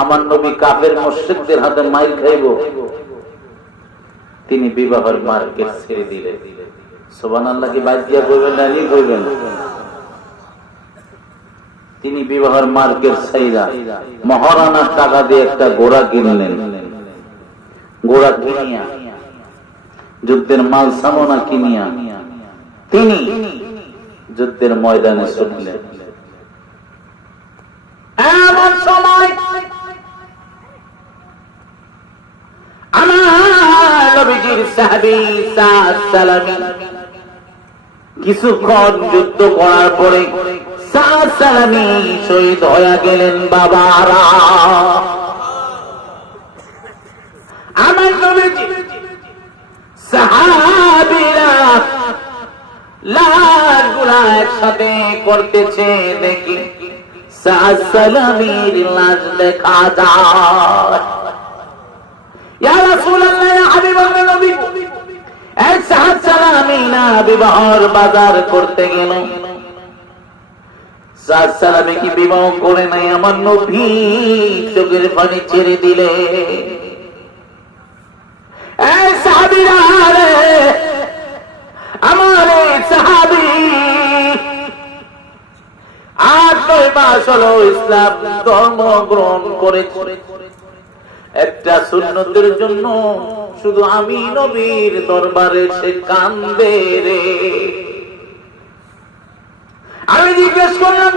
আমার নবী কাফের মুশরিকদের হাতে মাইর খাইব। তিনি বিবাহের মার্কেট ছেড়ে দিলেন। সুবহানাল্লাহ, কি বাজিয়া কইবেন না নি কইবেন? তিনি বিবাহের মার্কেট ছাইরা মহারানার টাকা দিয়ে একটা ঘোড়া কিনলেন। ঘোড়া কিনিয়া, যুদ্ধের মাল সামনা কিনিয়া তিনি যুদ্ধের ময়দানে ছুটলেন। এমন সময় আমার নবীজির সাহাবী সাদ সালামী কিছুক্ষণ যুদ্ধ করার পরে সাদ সালামী শহীদ হয়ে গেলেন। বাবারা, আমার নবীজি সাহাবীরা লাশগুলা একসাথে করতেছে, দেখি সাদ সালামীর লাশ দেখা যায়। ইয়া রাসূলুল্লাহ, ইয়া হাবিবাল্লাহ, নবী এক সাদ সালামী না বিবাহের বাজার করতে গেল। সাদ সালামী কি বিবাহ করে নাই? আমার নবী চোখের পানি ছেড়ে দিলে। এই সাহাবীরা রে, আমার সাহাবী 8-9 মাস হলো ইসলাম ধর্ম গ্রহণ করেছে, একটা সুন্নতের জন্য শুধু আমি নবীর দরবারে সে কান্দে রে। আমি জিজ্ঞেস করলাম,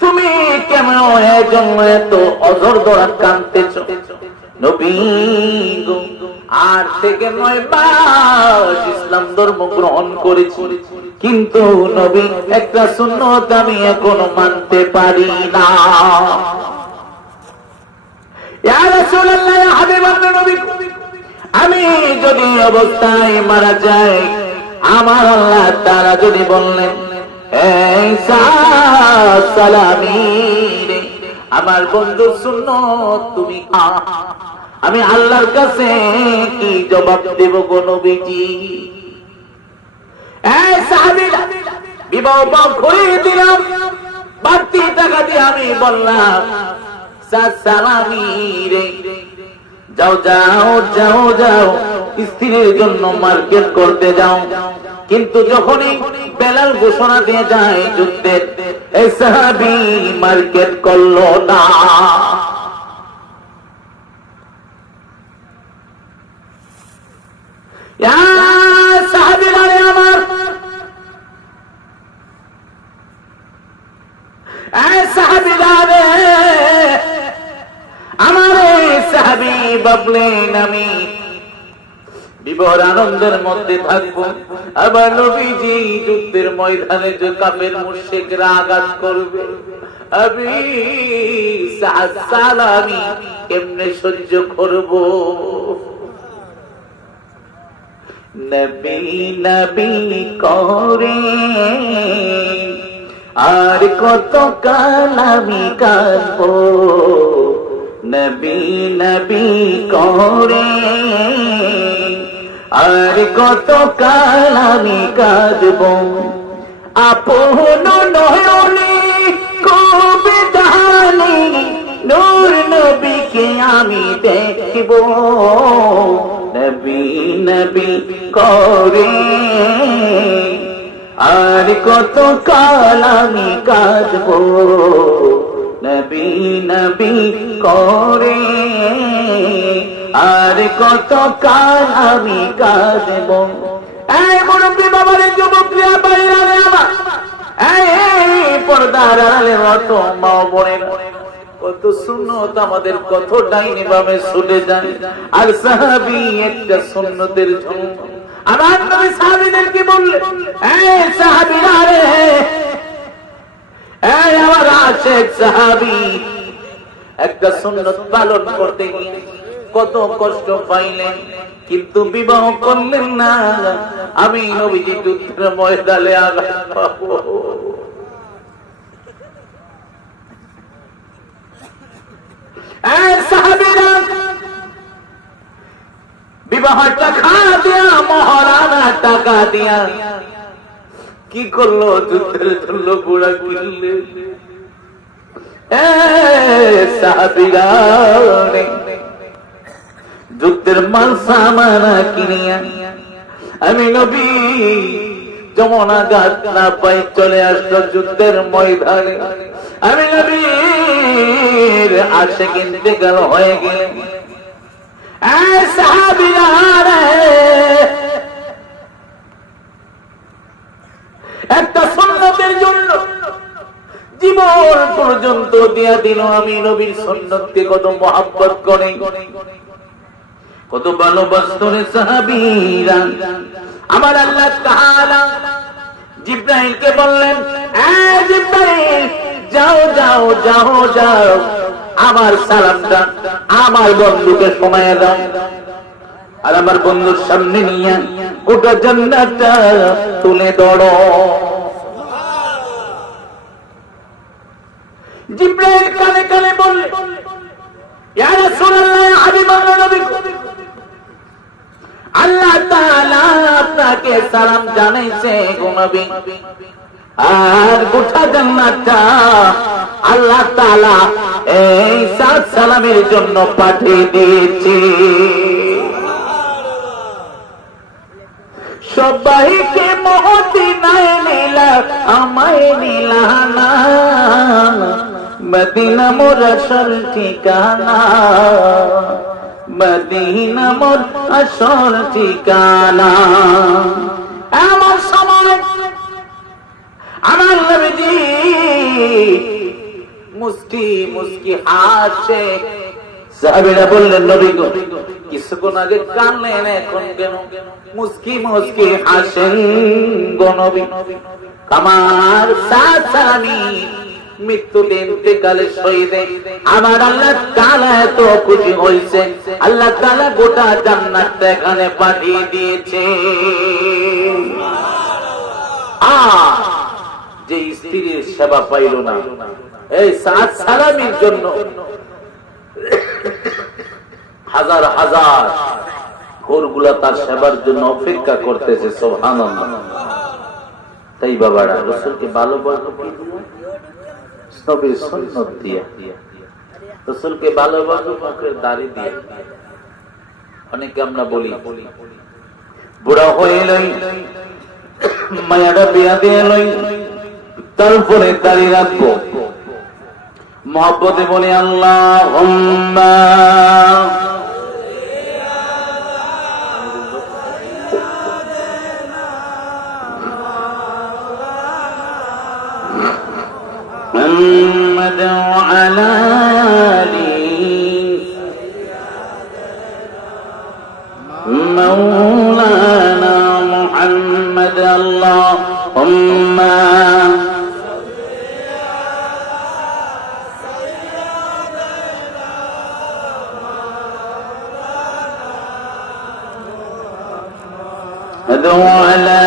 তুমি কেমন জন্য এত অঝর ধরা কাঁদতেছ? নবী গো, 8 থেকে 9 মাস ইসলাম ধর্ম গ্রহণ করেছি, কিন্তু নবী একটা সুন্নত আমি এখনো মানতে পারি না। নবী, আমি যদি অবস্থায় মারা যাই, আমার আল্লাহ তাআলা যদি বললেন এই সালামি রে, আমার বন্ধু সুন্নত তুমি খা, আমি আল্লাহর কাছে কি জবাব দেব গো নবীজি? এই সাহাবীরা বিবাহ ঘুরিয়ে দিলাম, বাড়তি টাকা দিয়ে আমি বললাম সালামি রে, যাও যাও যাও যাও স্ত্রীর জন্য মার্কেট করতে যাও। কিন্তু যখনই বেলাল ঘোষণা দিয়ে যায় যুদ্ধের, এই সাহাবী মার্কেট করলো না। সাহাবীরা আমার, সাহাবীরা আমার সাহাবী ভাবলেন আমি বিবাহের আনন্দের মধ্যে থাকবো, আবার নবীজি যুদ্ধের ময়দানে যে কাফের মুশরিকরা আঘাত করবে, আমি সালামি কেমনে সহ্য করব? নবী নবী করে আর কত কাল আমি কাঁদবো, নবী নবী করে আর কত কাল আমি কাঁদবো, আপন নয়নে কবে জানি নূর নবীকে আমি দেখব, নবী নবী করে আর কত কাল আমি কাঁদবো, নবী নবী করে আর কত কাল আমি কাঁদব। এই মুরব্বী বাবারে, যুবকরা বাইরে আমার, এই পর্দার আড়ালে রত মা বোনের, কত সুন্নত আমাদের কত ডাইনি ভাবে ছুটে যায়, আর সাহাবী একটা সুন্নতের জন্য আমার নবী সাহাবীদেরকে বললেন, এই সাহাবীরা রে, এই আমার আশেক সাহাবী একটা সুন্নত পালন করতে গিয়ে কত কষ্ট পাইলেন, কিন্তু বিবাহ করলেন না। আমি নবীজি যুদ্ধের ময়দানে আঘাত পাবো। সাহাবীরা বিবাহ টাকা দিয়া, মহারানা টাকা দিয়া কি করলো? যুদ্ধের জন্য বুড়া কিনলে। সাহাবীরা যুদ্ধের মাল সামানা কিনিয়া আমি নবী যমুনা ঘাট না পাই চলে আসলো যুদ্ধের ময়দানে। আমি নবীর আশিক ইন্তেকাল হয়ে গেল। সাহাবীরা একটা সুন্নতের জন্য জীবন পর্যন্ত দিয়া দিল। আমি নবীর সুন্নতকে কত মহব্বত করে, কত ভালোবাসত রে সাহাবীরা। আমার আল্লাহ তাআলা জিবরাইলকে বললেন, জিবরাইল যাও যাও যাও যাও, আমার সালামটা আমার বন্ধুকে শোনায় দাও, আর আমার বন্ধুর সামনে নিয়ে গোটা জান্নাতটা তুলে ধরো। জিবরাইল কানে কানে বললে, ইয়া রাসূলুল্লাহ, ইয়া হাবিবাল্লাহ, নবী আল্লাহ তাআলা আপনাকে সালাম জানাইছে গো নবী, আর গোটা জান্নাতটা আল্লাহ তাআলা এই সাত সালামের জন্য পাঠিয়ে দিয়েছে। সবাইকে মদিনায় নিলা, আমায় নিলা না, মদিনা মোর আসল ঠিকানা, মদিনা মোর আসল ঠিকানা। এমন সময় আমার নবীজি মুস্কি মুস্কি হাসে। সাহাবীরা বললেন, নবী গো, কিছুক্ষণ আগে কানলেন, এখন কেন মুস্কি মুস্কি হাসেন গো নবী? আমার সালামি মৃত্যুতে ইন্তেকালে শহীদে আমার আল্লাহ তাআলা এত খুশি হয়েছে, আল্লাহ তাআলা গোটা জান্নাতটা এখানে পাঠিয়ে দিয়েছে। যে স্ত্রীর সেবা পাইল না, এই সাদ সালামির জন্য হাজার হাজার ঘরগুলা তার সেবার জন্য অপেক্ষা করতেছে। সুবহানাল্লাহ। তাই বাবারা রাসূলকে ভালোবাসো কি নবীর সুন্নাত দিয়া, রাসূলকে ভালোবাসো মুখের দাড়ি দিয়ে। অনেকে আমরা বলি বুড়া হয়ে লই মায়াটা বিয়া দিয়ে লই তারপরে দাড়ি রাখবো, মহব্বতে বলি আল্লাহুম্মা محمد وعلى مولانا محمد اللهم وعلى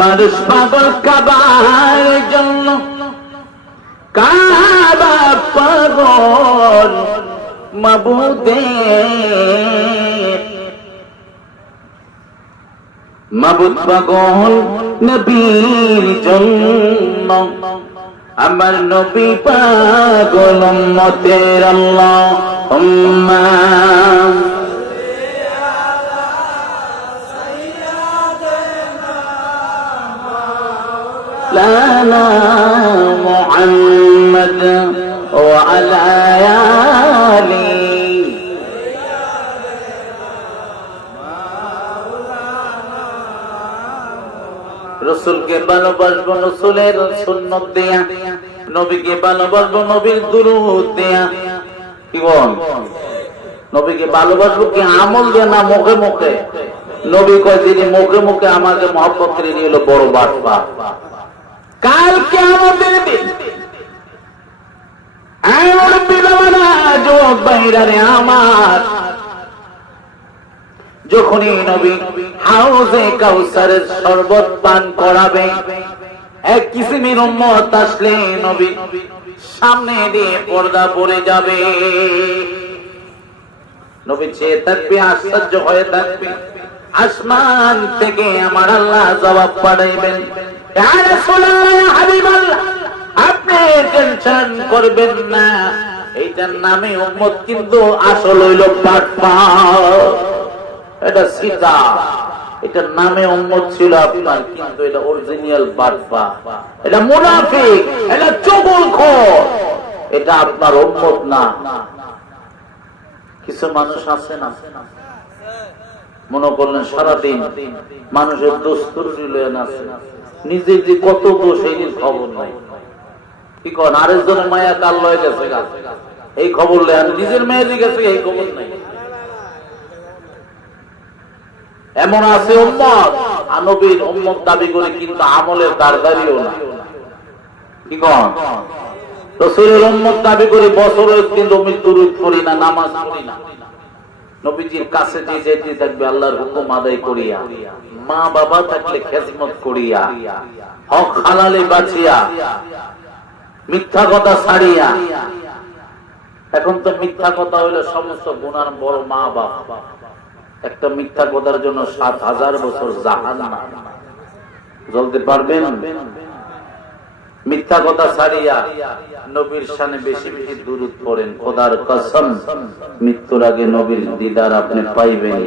মানুষ পাগল কাবার জন্য, কাবা পাগল মাবুদ পাগল নবীর জন্য, আমার নবী পাগল উম্মতের আল্লাহুম্মা لنا محمد وعلى آله রসুলকে ভালোবাসবো রসুলের সুন্নাত দেয়া, নবীকে ভালোবাসবো নবীর দুরূদ দেয়া। কি বল? নবীকে ভালোবাসবো কি আমল দেয়া না মুখে মুখে? নবী কয় যিনি মুখে মুখে আমাকে মহব্বত করে নিয়ে এলো বড় বাটপা। কাল কিয়ামতের দিন আমার বিলওয়ানা যুবক ভাইরারে আমার, যখনই নবী হাউজে কাউসারের শরবত পান করাবে, এক কিসিমের উম্মত আসলে নবী সামনে দিয়ে পর্দা পড়ে যাবে। নবী চেয়ে থাকবে, আশ্চর্য হয়ে থাকবে। আসমান থেকে আমার আল্লাহ জবাব পাঠাইবেন, ইয়া রাসূলুল্লাহ, ইয়া হাবিবাল্লাহ, আপনি টেনশন করবেন না, এইটার নামে উম্মত, কিন্তু আসল হইল বাটপা। এটা সীতা, এটার নামে উম্মত ছিল আপনার, কিন্তু এটা অরিজিনাল বাটপা, এটা মুনাফিক, এটা চুগলখোর, এটা আপনার উম্মত না। কিছু মানুষ আছে না, মনে করলেন সারাদিন মানুষের দোষ ত্রুটি লয়ে আছে, নিজের যে কত দোষ এই খবর নাই। কি কন? আরেকজনের মায়া কাল লয়ে গেছে এই খবর লয়ে, নিজের মেয়ে গেছে এই খবর নাই। এমন আছে উম্মত নবীর উম্মত দাবি করে, কিন্তু আমলের দারদারিও না। কি কন? রাসূলের উম্মত দাবি করে বছরে কিন্তু মৃত্যুরূপ করি না, নামাজ পড়ি না, নবীজির কাছে যে যেতে থাকবে আল্লাহর হুকুম আদায় করিয়া, মা বাবা থাকলে খেদমত করিয়া, হক হালালে বাঁচিয়া, মিথ্যা কথা ছাড়িয়া। এখন তো মিথ্যা কথা হইলো সমস্ত গুনার বড় মা বাবা। একটা মিথ্যা কথার জন্য ৭,০০০ বছর জাহান্নাম জ্বলতে পারবেন? মিথ্যা কথা ছাড়িয়া নবীর শানে বেশি বেশি দুরূদ পড়েন। খোদার কসম, মৃত্যুর আগে নবীর দিদার আপনি পাইবেন।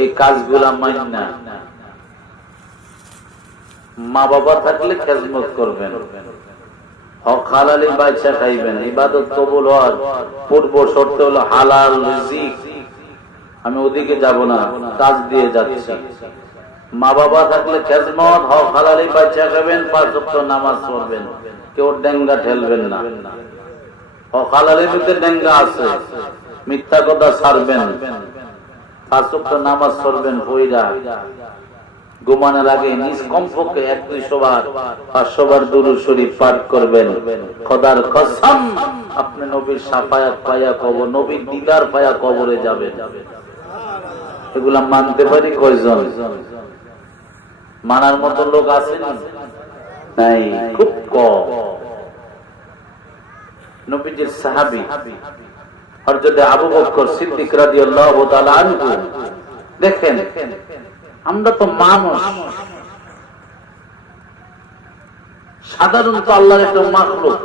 এই কাজগুলা মাইন্না মা বাবা থাকলে খেদমত করবেন, হক হালালি বাচ্চা খাইবেন, ইবাদত কবুল হওয়ার পূর্ব শর্ত হলো হালাল রিজিক। আমি ওদিকে যাব না, কাজ দিয়ে যাচ্ছি। মা বাবা থাকলে খেদমত, হক হালালি বাচ্চা খাবেন, ৫ ওয়াক্ত নামাজ পড়বেন, কেউ ডেঙ্গা ঠেলবেন না। হক হালালির ভিতরে ডেঙ্গা আছে, মিথ্যা কথা ছাড়বেন, 5 ওয়াক্ত নামাজ পড়বেন পয়রা ঘুমানোর আগে নিজ কমপক্ষে 1-200 বার 500 বার দুরূদ শরীফ পাঠ করবেন। খোদার কসম আপনি নবীর শাফায়াত পায়া কবর, নবীর দিদার পায়া কবরে যাবেন। এগুলা মানতে পারি কয়জন? মানার মতো লোক আছে নাই, খুব কম। নবীজির সাহাবী হযরত আবু বকর সিদ্দিক রাদিয়াল্লাহু তাআলা আনহু, দেখেন আমরা তো মানুষ, সাধারণত আল্লাহর একটা মাখলুক,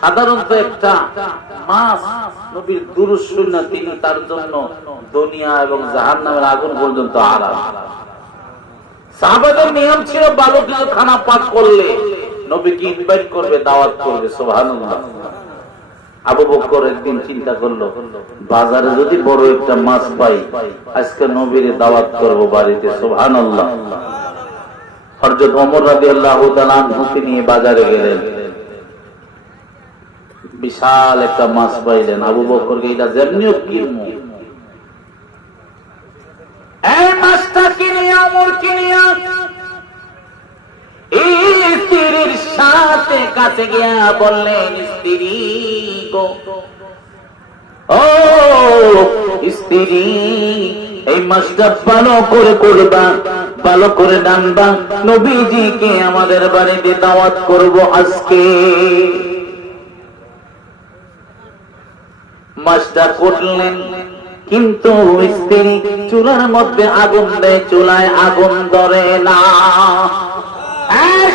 সাধারণত একটা মাছ নবীর দুরূদ শুনে তিনি তার জন্য দুনিয়া এবং জাহান্নামের আগুন পর্যন্ত আরাম। সাহাবাদের নিয়ম ছিল ভালো কিছু খানা পাক করলে নবীকে ইনভাইট করবে, দাওয়াত করবে। সুবহানাল্লাহ। আবু বকর একদিন চিন্তা করলো, বাজারে যদি বড় একটা মাছ পাই আজকে নবীর দাওয়াত করব বাড়িতে। সুবহানাল্লাহ। হযরত ওমর রাদিয়াল্লাহু তাআলা আনহুকে নিয়ে বাজারে গেলেন, বিশাল একটা মাছ পাইলেন। আবু বকরকে এটা যেমনিও কিনবো, এই মাছটা কিনে ওমর কিনিয়া স্ত্রীর সাথে কাছে গিয়া বললেন, স্ত্রী গো, ও স্ত্রী, এই মাছটা ভালো করে করবা, ভালো করে রান্না, নবীজিকে আমাদের বাড়িতে দাওয়াত করব আজকে। মাছটা করলেন, কিন্তু স্ত্রী চুলার মধ্যে আগুন দেয়, চুলায় আগুন ধরে না।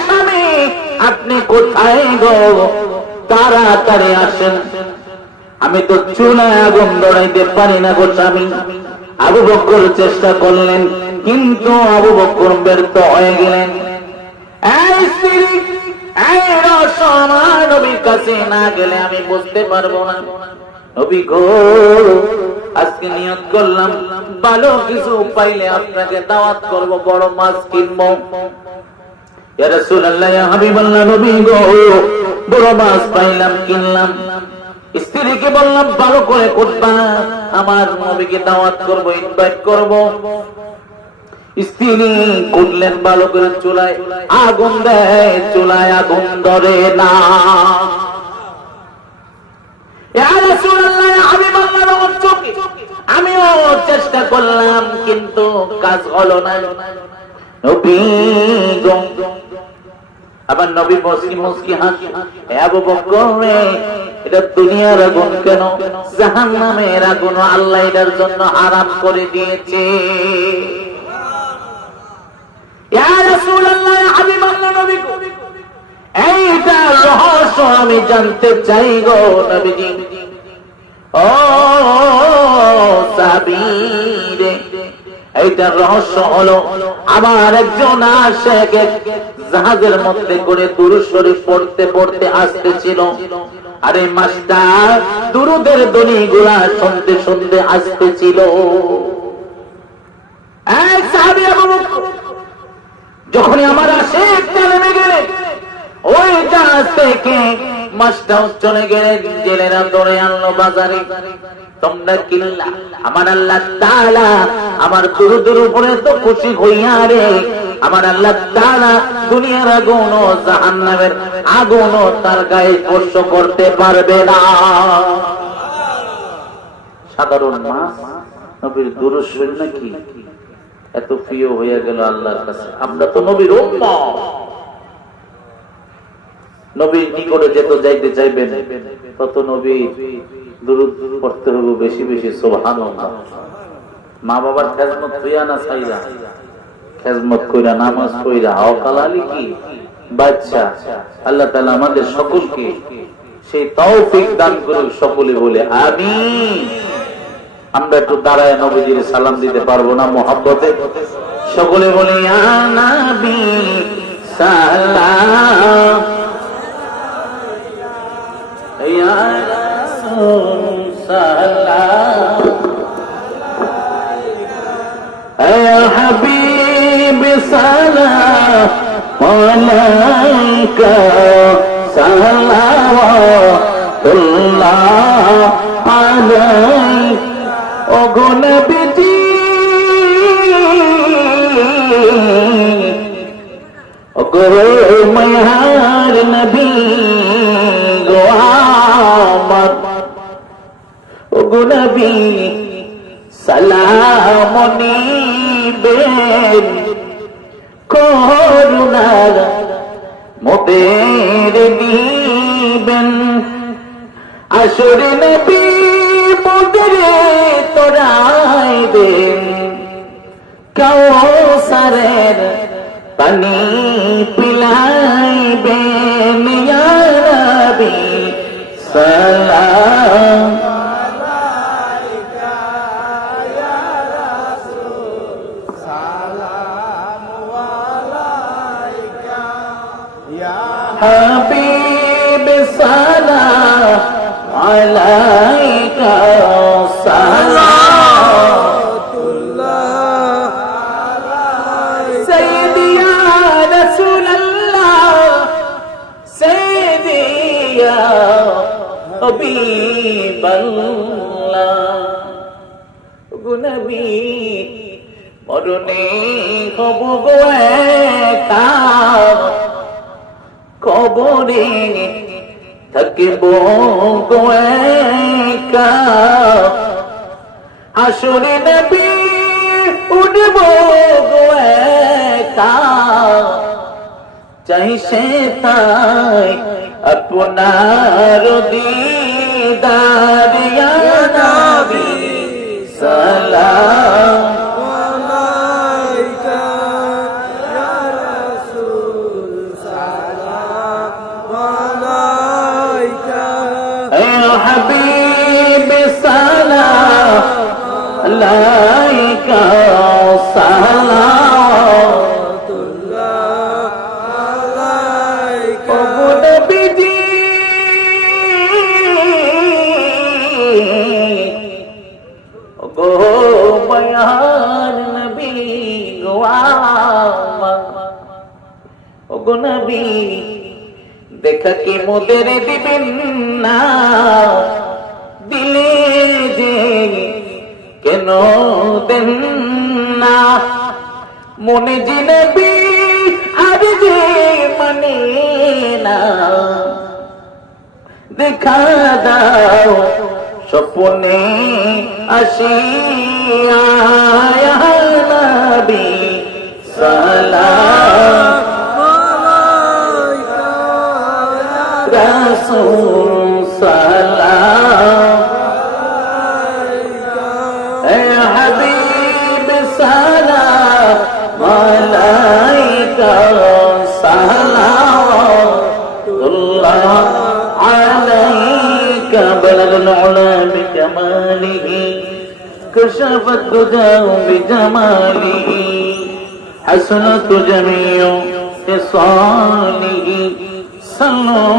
স্বামী আপনি কোথায় গো, তাড়াতাড়ি আসেন, আমি তো চুলায় আগুন ধরাইতে পারি না গো স্বামী। আবু বকর চেষ্টা করলেন, কিন্তু আবু বকর ব্যর্থ হয়ে গেলেন। স্ত্রী, এই রস আমার নবীর কাছে না গেলে আমি বুঝতে পারবো না। নবী গো, আজকে নিয়ত করলাম ভালো কিছু পাইলে আপনাকে দাওয়াত করব, বড় মাছ কিনবো। ইয়া রাসূলুল্লাহ, ইয়া হাবিবাল্লাহ, নবী গো, বড় মাছ পাইলাম, কিনলাম। স্ত্রীকে বললাম ভালো করে করবা, আমার নবীকে দাওয়াত করব, ইনভাইট করব। স্ত্রী করলেন ভালো করে, চুলায় আগুন দেয়, চুলায় আগুন ধরে না। আমিও চেষ্টা করলাম কিন্তু কাজ হলো না। আবার নবী মুসকি মুসকি হাসি, আবু বকর, এটা দুনিয়ার আগুন কেন, জাহান্নামের আগুন আল্লাহ এটার জন্য আরাম করে দিয়েছে। ইয়া রাসূলুল্লাহ, ইয়া হাবিবাল্লাহ, নবী গো, এইটা রহস্য আমি জানতে চাই গো নবীজি। ও সাবিরে, এইটা রহস্য হলো আমার একজন আশিক জাহাজের মধ্যে করে দুরূদ শরীফ পড়তে পড়তে আসতেছিল, আর এই মাছটা দুরূদের ধ্বনিগুলা শুনতে শুনতে আসতেছিল। এক সাহাবী আবু বকর, যখনই আমার আশিক নেমে গেলে ওই জাহাজ থেকে মাছটাও চলে গেলে, জেলেরা ধরে আনলো বাজারে। তোমরা কিনলা, আমার আল্লাহ তাআলা আমার দুরূদের উপরে তো খুশি হইয়া রে, আমার আল্লাহ তাআলা দুনিয়ার আগুন ও জাহান্নামের আগুন তার গায়ে স্পর্শ করতে পারবে না। সাধারণ মাছ নবীর দুরূদ শুনে কি এত প্রিয় হয়ে গেল আল্লাহর কাছে। আমরা তো নবীর উম্মত, নবীর নিকটে যত যাইতে চাইবেন তত নবী দুরূদ পড়তে হবে বেশি বেশি। সুবহানাল্লাহ। মা বাবার খেজমত হইয়া না চাইরা, খেজমত কইরা, নামাজ পড়া, অকালালি কি বাচ্চা। আল্লাহ তাআলা আমাদের সকলকে সেই তৌফিক দান করুন, সকলে বলে আমিন। আমরা একটু দাঁড়ায় নবীজির সালাম দিতে পারবো না মুহাব্বতে? সকলে বলে ইয়া নবী সালাম, ইয়া রাসূল সালাম, ইয়া হাবিব সালাম আলাইকা, সালাওয়াতুল্লাহ আলাইকা। ও গো নবীজি গো মায়ার নবী গো আমার, ও গো নবী সালাম নিবেন করুণার মোদের দিবেন। আসর নবী মোদের তোরাইবেন, কাউসারের পানি পিলাইবেন। ইয়া নবী সালাম হাবিব সালাম আলাইকা সালাতুল্লাহ সাইয়্যিদি ইয়া রাসূলুল্লাহ সাইয়্যিদি ইয়া হাবিবাল্লাহ। গো নবী মরণে হব গো একা, কবরে থাকিব গো একা। হাসরে নবী উঠব গো একা, চাইছে তাই আপনার দিদার। ইয়া নবী সালাম আলাইকা ইয়া রাসূল সালাম আলাইকা। ইয়া হাবিব সালাম আলাইকা সালাতুল্লাহ আলাইকা। ও নবীজি গো মায়ার নবী গো আমার, ও গো নবী দেখা কি মোদের দিবেন না, দিলে যে কেন দেন না। মনে যে নবী আর যে মানে না, দেখা দাও স্বপ্নে আসিয়া। ইয়া নবী সালাম আলাইকা রাসূল সালাম আলাইকা। ইয়া হাবিব সালাম আলাইকা সালাতুল্লাহ আলাইকা। بلغ العلا بكماله كشف الدجى بجماله حسنت جميع خصاله صلوا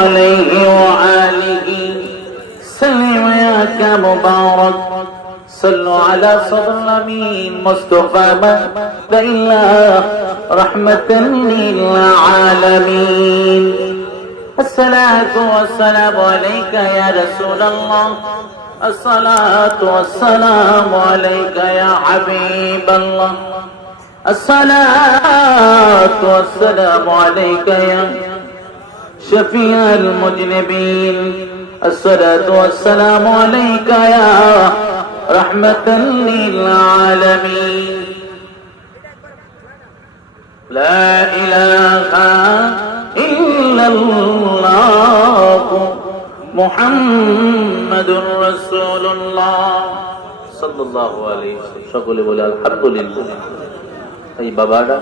عليه وآله سلم يا كمبارك صلوا على صدر الأمين مصطفى مهد الله رحمة للعالمين. الصلاة والسلام عليك يا رسول الله، الصلاة والسلام عليك يا حبيب الله، الصلاة والسلام عليك يا شفيع المذنبين، الصلاة والسلام عليك يا رحمة للعالمين. لا إله إلا الله محمد رسول الله صلى الله عليه وسلم. সকলে বলে আলহামদুলিল্লাহ। এই বাবারা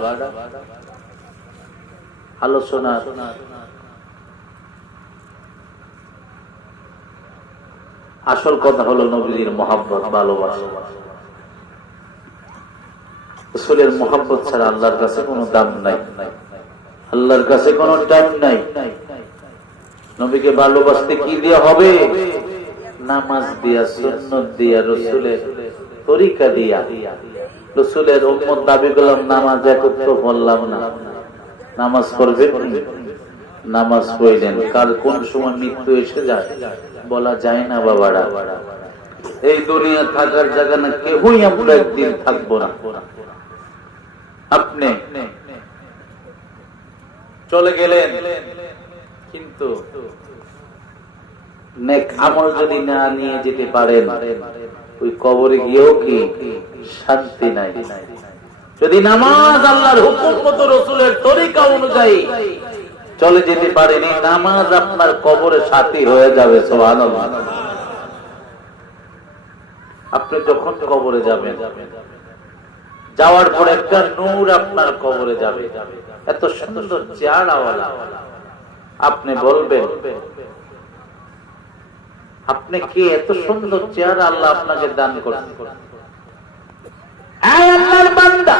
আলোচনা আসল কথা হলো নবীর মহব্বত, ভালোবাসা। রাসূলের মহব্বত ছাড়া আল্লাহর কাছে কোনো দাম নাই, আল্লাহর কাছে কোনো দাম নাই। নবীকে ভালোবাসতে কি দিয়ে হবে? নামাজ দিয়া, সুন্নাত দিয়া, রাসূলের তরিকা দিয়া। রাসূলের উম্মত দাবি করলাম, নামাজ একত্র পড়লাম না। নামাজ পড়বেন, নামাজ পড়লেন, কাল কোন সময় মৃত্যু এসে যায় বলা যায় না বাবারা। এই দুনিয়া থাকার জায়গা না, কেউই আমরা একদিন থাকবো না। আপনি চলে গেলেন, কিন্তু নেক আমল যদি না নিয়ে যেতে পারেন, ওই কবরে গিয়েও কি শান্তি নাই। যদি নামাজ আল্লাহর হুকুম মতো রাসূলের তরিকা অনুযায়ী চলে যেতে পারেন, এই নামাজ আপনার কবরে সাথী হয়ে যাবে। সুবহানাল্লাহ। আপনি যখন কবরে যাবেন, যাওয়ার পর একটা নূর আপনার কবরে যাবে, এত সুন্দর চেহারাওয়ালা। আপনি বলবেন, আপনি কি এত সুন্দর চেহারা আল্লাহ আপনাকে দান করেছেন? এই আল্লাহর বান্দা,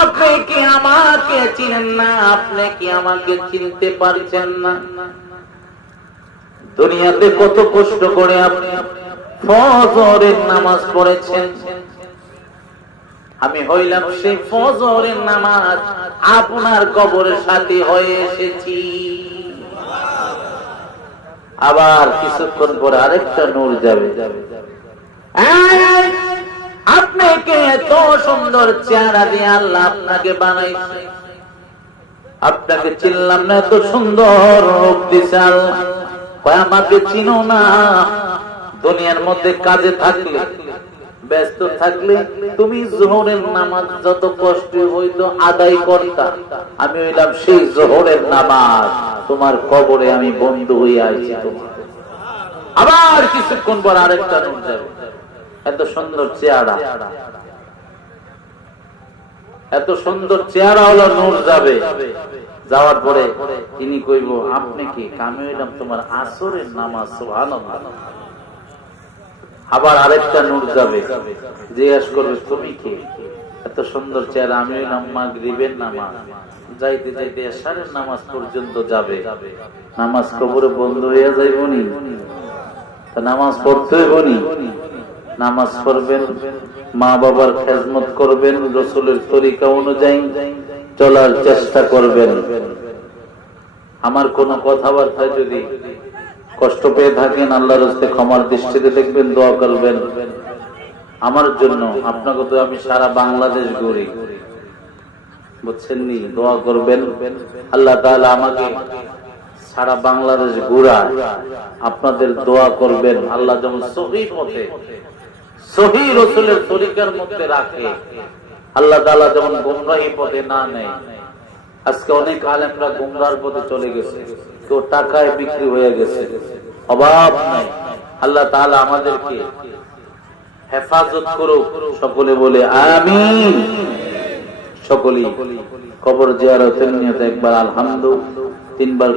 আপনি কি আমাকে চিনেন না? আপনি কি আমাকে চিনতে পারছেন না? দুনিয়াতে কত কষ্ট করে আপনি ফজরের নামাজ পড়েছেন, আমি হইলাম সেই ফজরের নামাজ আপনার কবরের সাথে হয়ে এসেছি। আবার কিছুক্ষণ পরে আরেকটা নূর যাবে। আপনাকে এত সুন্দর চেহারা দিয়ে আল্লাহ আপনাকে বানাইছে, আপনাকে চিনলাম না, এত সুন্দর রূপ দিছে আল্লাহ। আমাকে চিনো না? দুনিয়ার মধ্যে কাজে থাকলে, ব্যস্ত থাকলে তুমি যোহরের নামাজ যত কষ্ট হইতো আদায় করতা, আমি হইলাম সেই যোহরের নামাজ তোমার কবরে আমি বন্ধু হয়ে আইছি তোমার। আবার কিছুক্ষণ পর আরেকটা নূর যাবে, এত সুন্দর চেহারা, এত সুন্দর চেহারা হলো নূর যাবে। যাওয়ার পরে তিনি কইব, আপনি কি? আমি হইলাম তোমার আসরের নামাজ। সুবহানাল্লাহ। আবার আরেকটা নূর যাবে, জিজ্ঞেস করবে, তুমি কি? এত সুন্দর চেহারা, আমি হইলাম মাগরিবের নামাজ। যাইতে যাইতে এশারের নামাজ পর্যন্ত যাবে, নামাজ কবরে বন্ধ হইয়া যাইবনি? নামাজ পড়তে হইবনি? নামাজ পড়বেন, মা বাবার খেদমত করবেন, রাসূলের তরিকা অনুযায়ী চলার চেষ্টা করবেন। আমার কোন কথাবার্তায় যদি কষ্ট পেয়ে থাকেন, আল্লাহর রাস্তায় ক্ষমার দৃষ্টিতে দেখবেন, দোয়া করবেন আমার জন্য। আপনাকে তো আমি সারা বাংলাদেশ ঘুরি, বুঝছেন নি? দোয়া করবেন আল্লাহ তাআলা আমাকে সারা বাংলাদেশ ঘুরায়, আপনাদের দোয়া করবেন আল্লাহ যেমন সহিহ পথে, সহিহ রাসূলের তরিকার মধ্যে রাখে, আল্লাহ তাআলা যেমন গুমরাহি পথে না নেয়। আজকে অনেক আলেমরা গুমরাহর পথে চলে গেছে, কেউ টাকায় বিক্রি হয়ে গেছে, অভাব নাই। আল্লাহ তাআলা আমাদেরকে হেফাজত করুক, সকলে বলে আমিন। সকলেই কবর জিয়ারতের নিয়তে একবার আলহামদুলিল্লাহ, তিনবার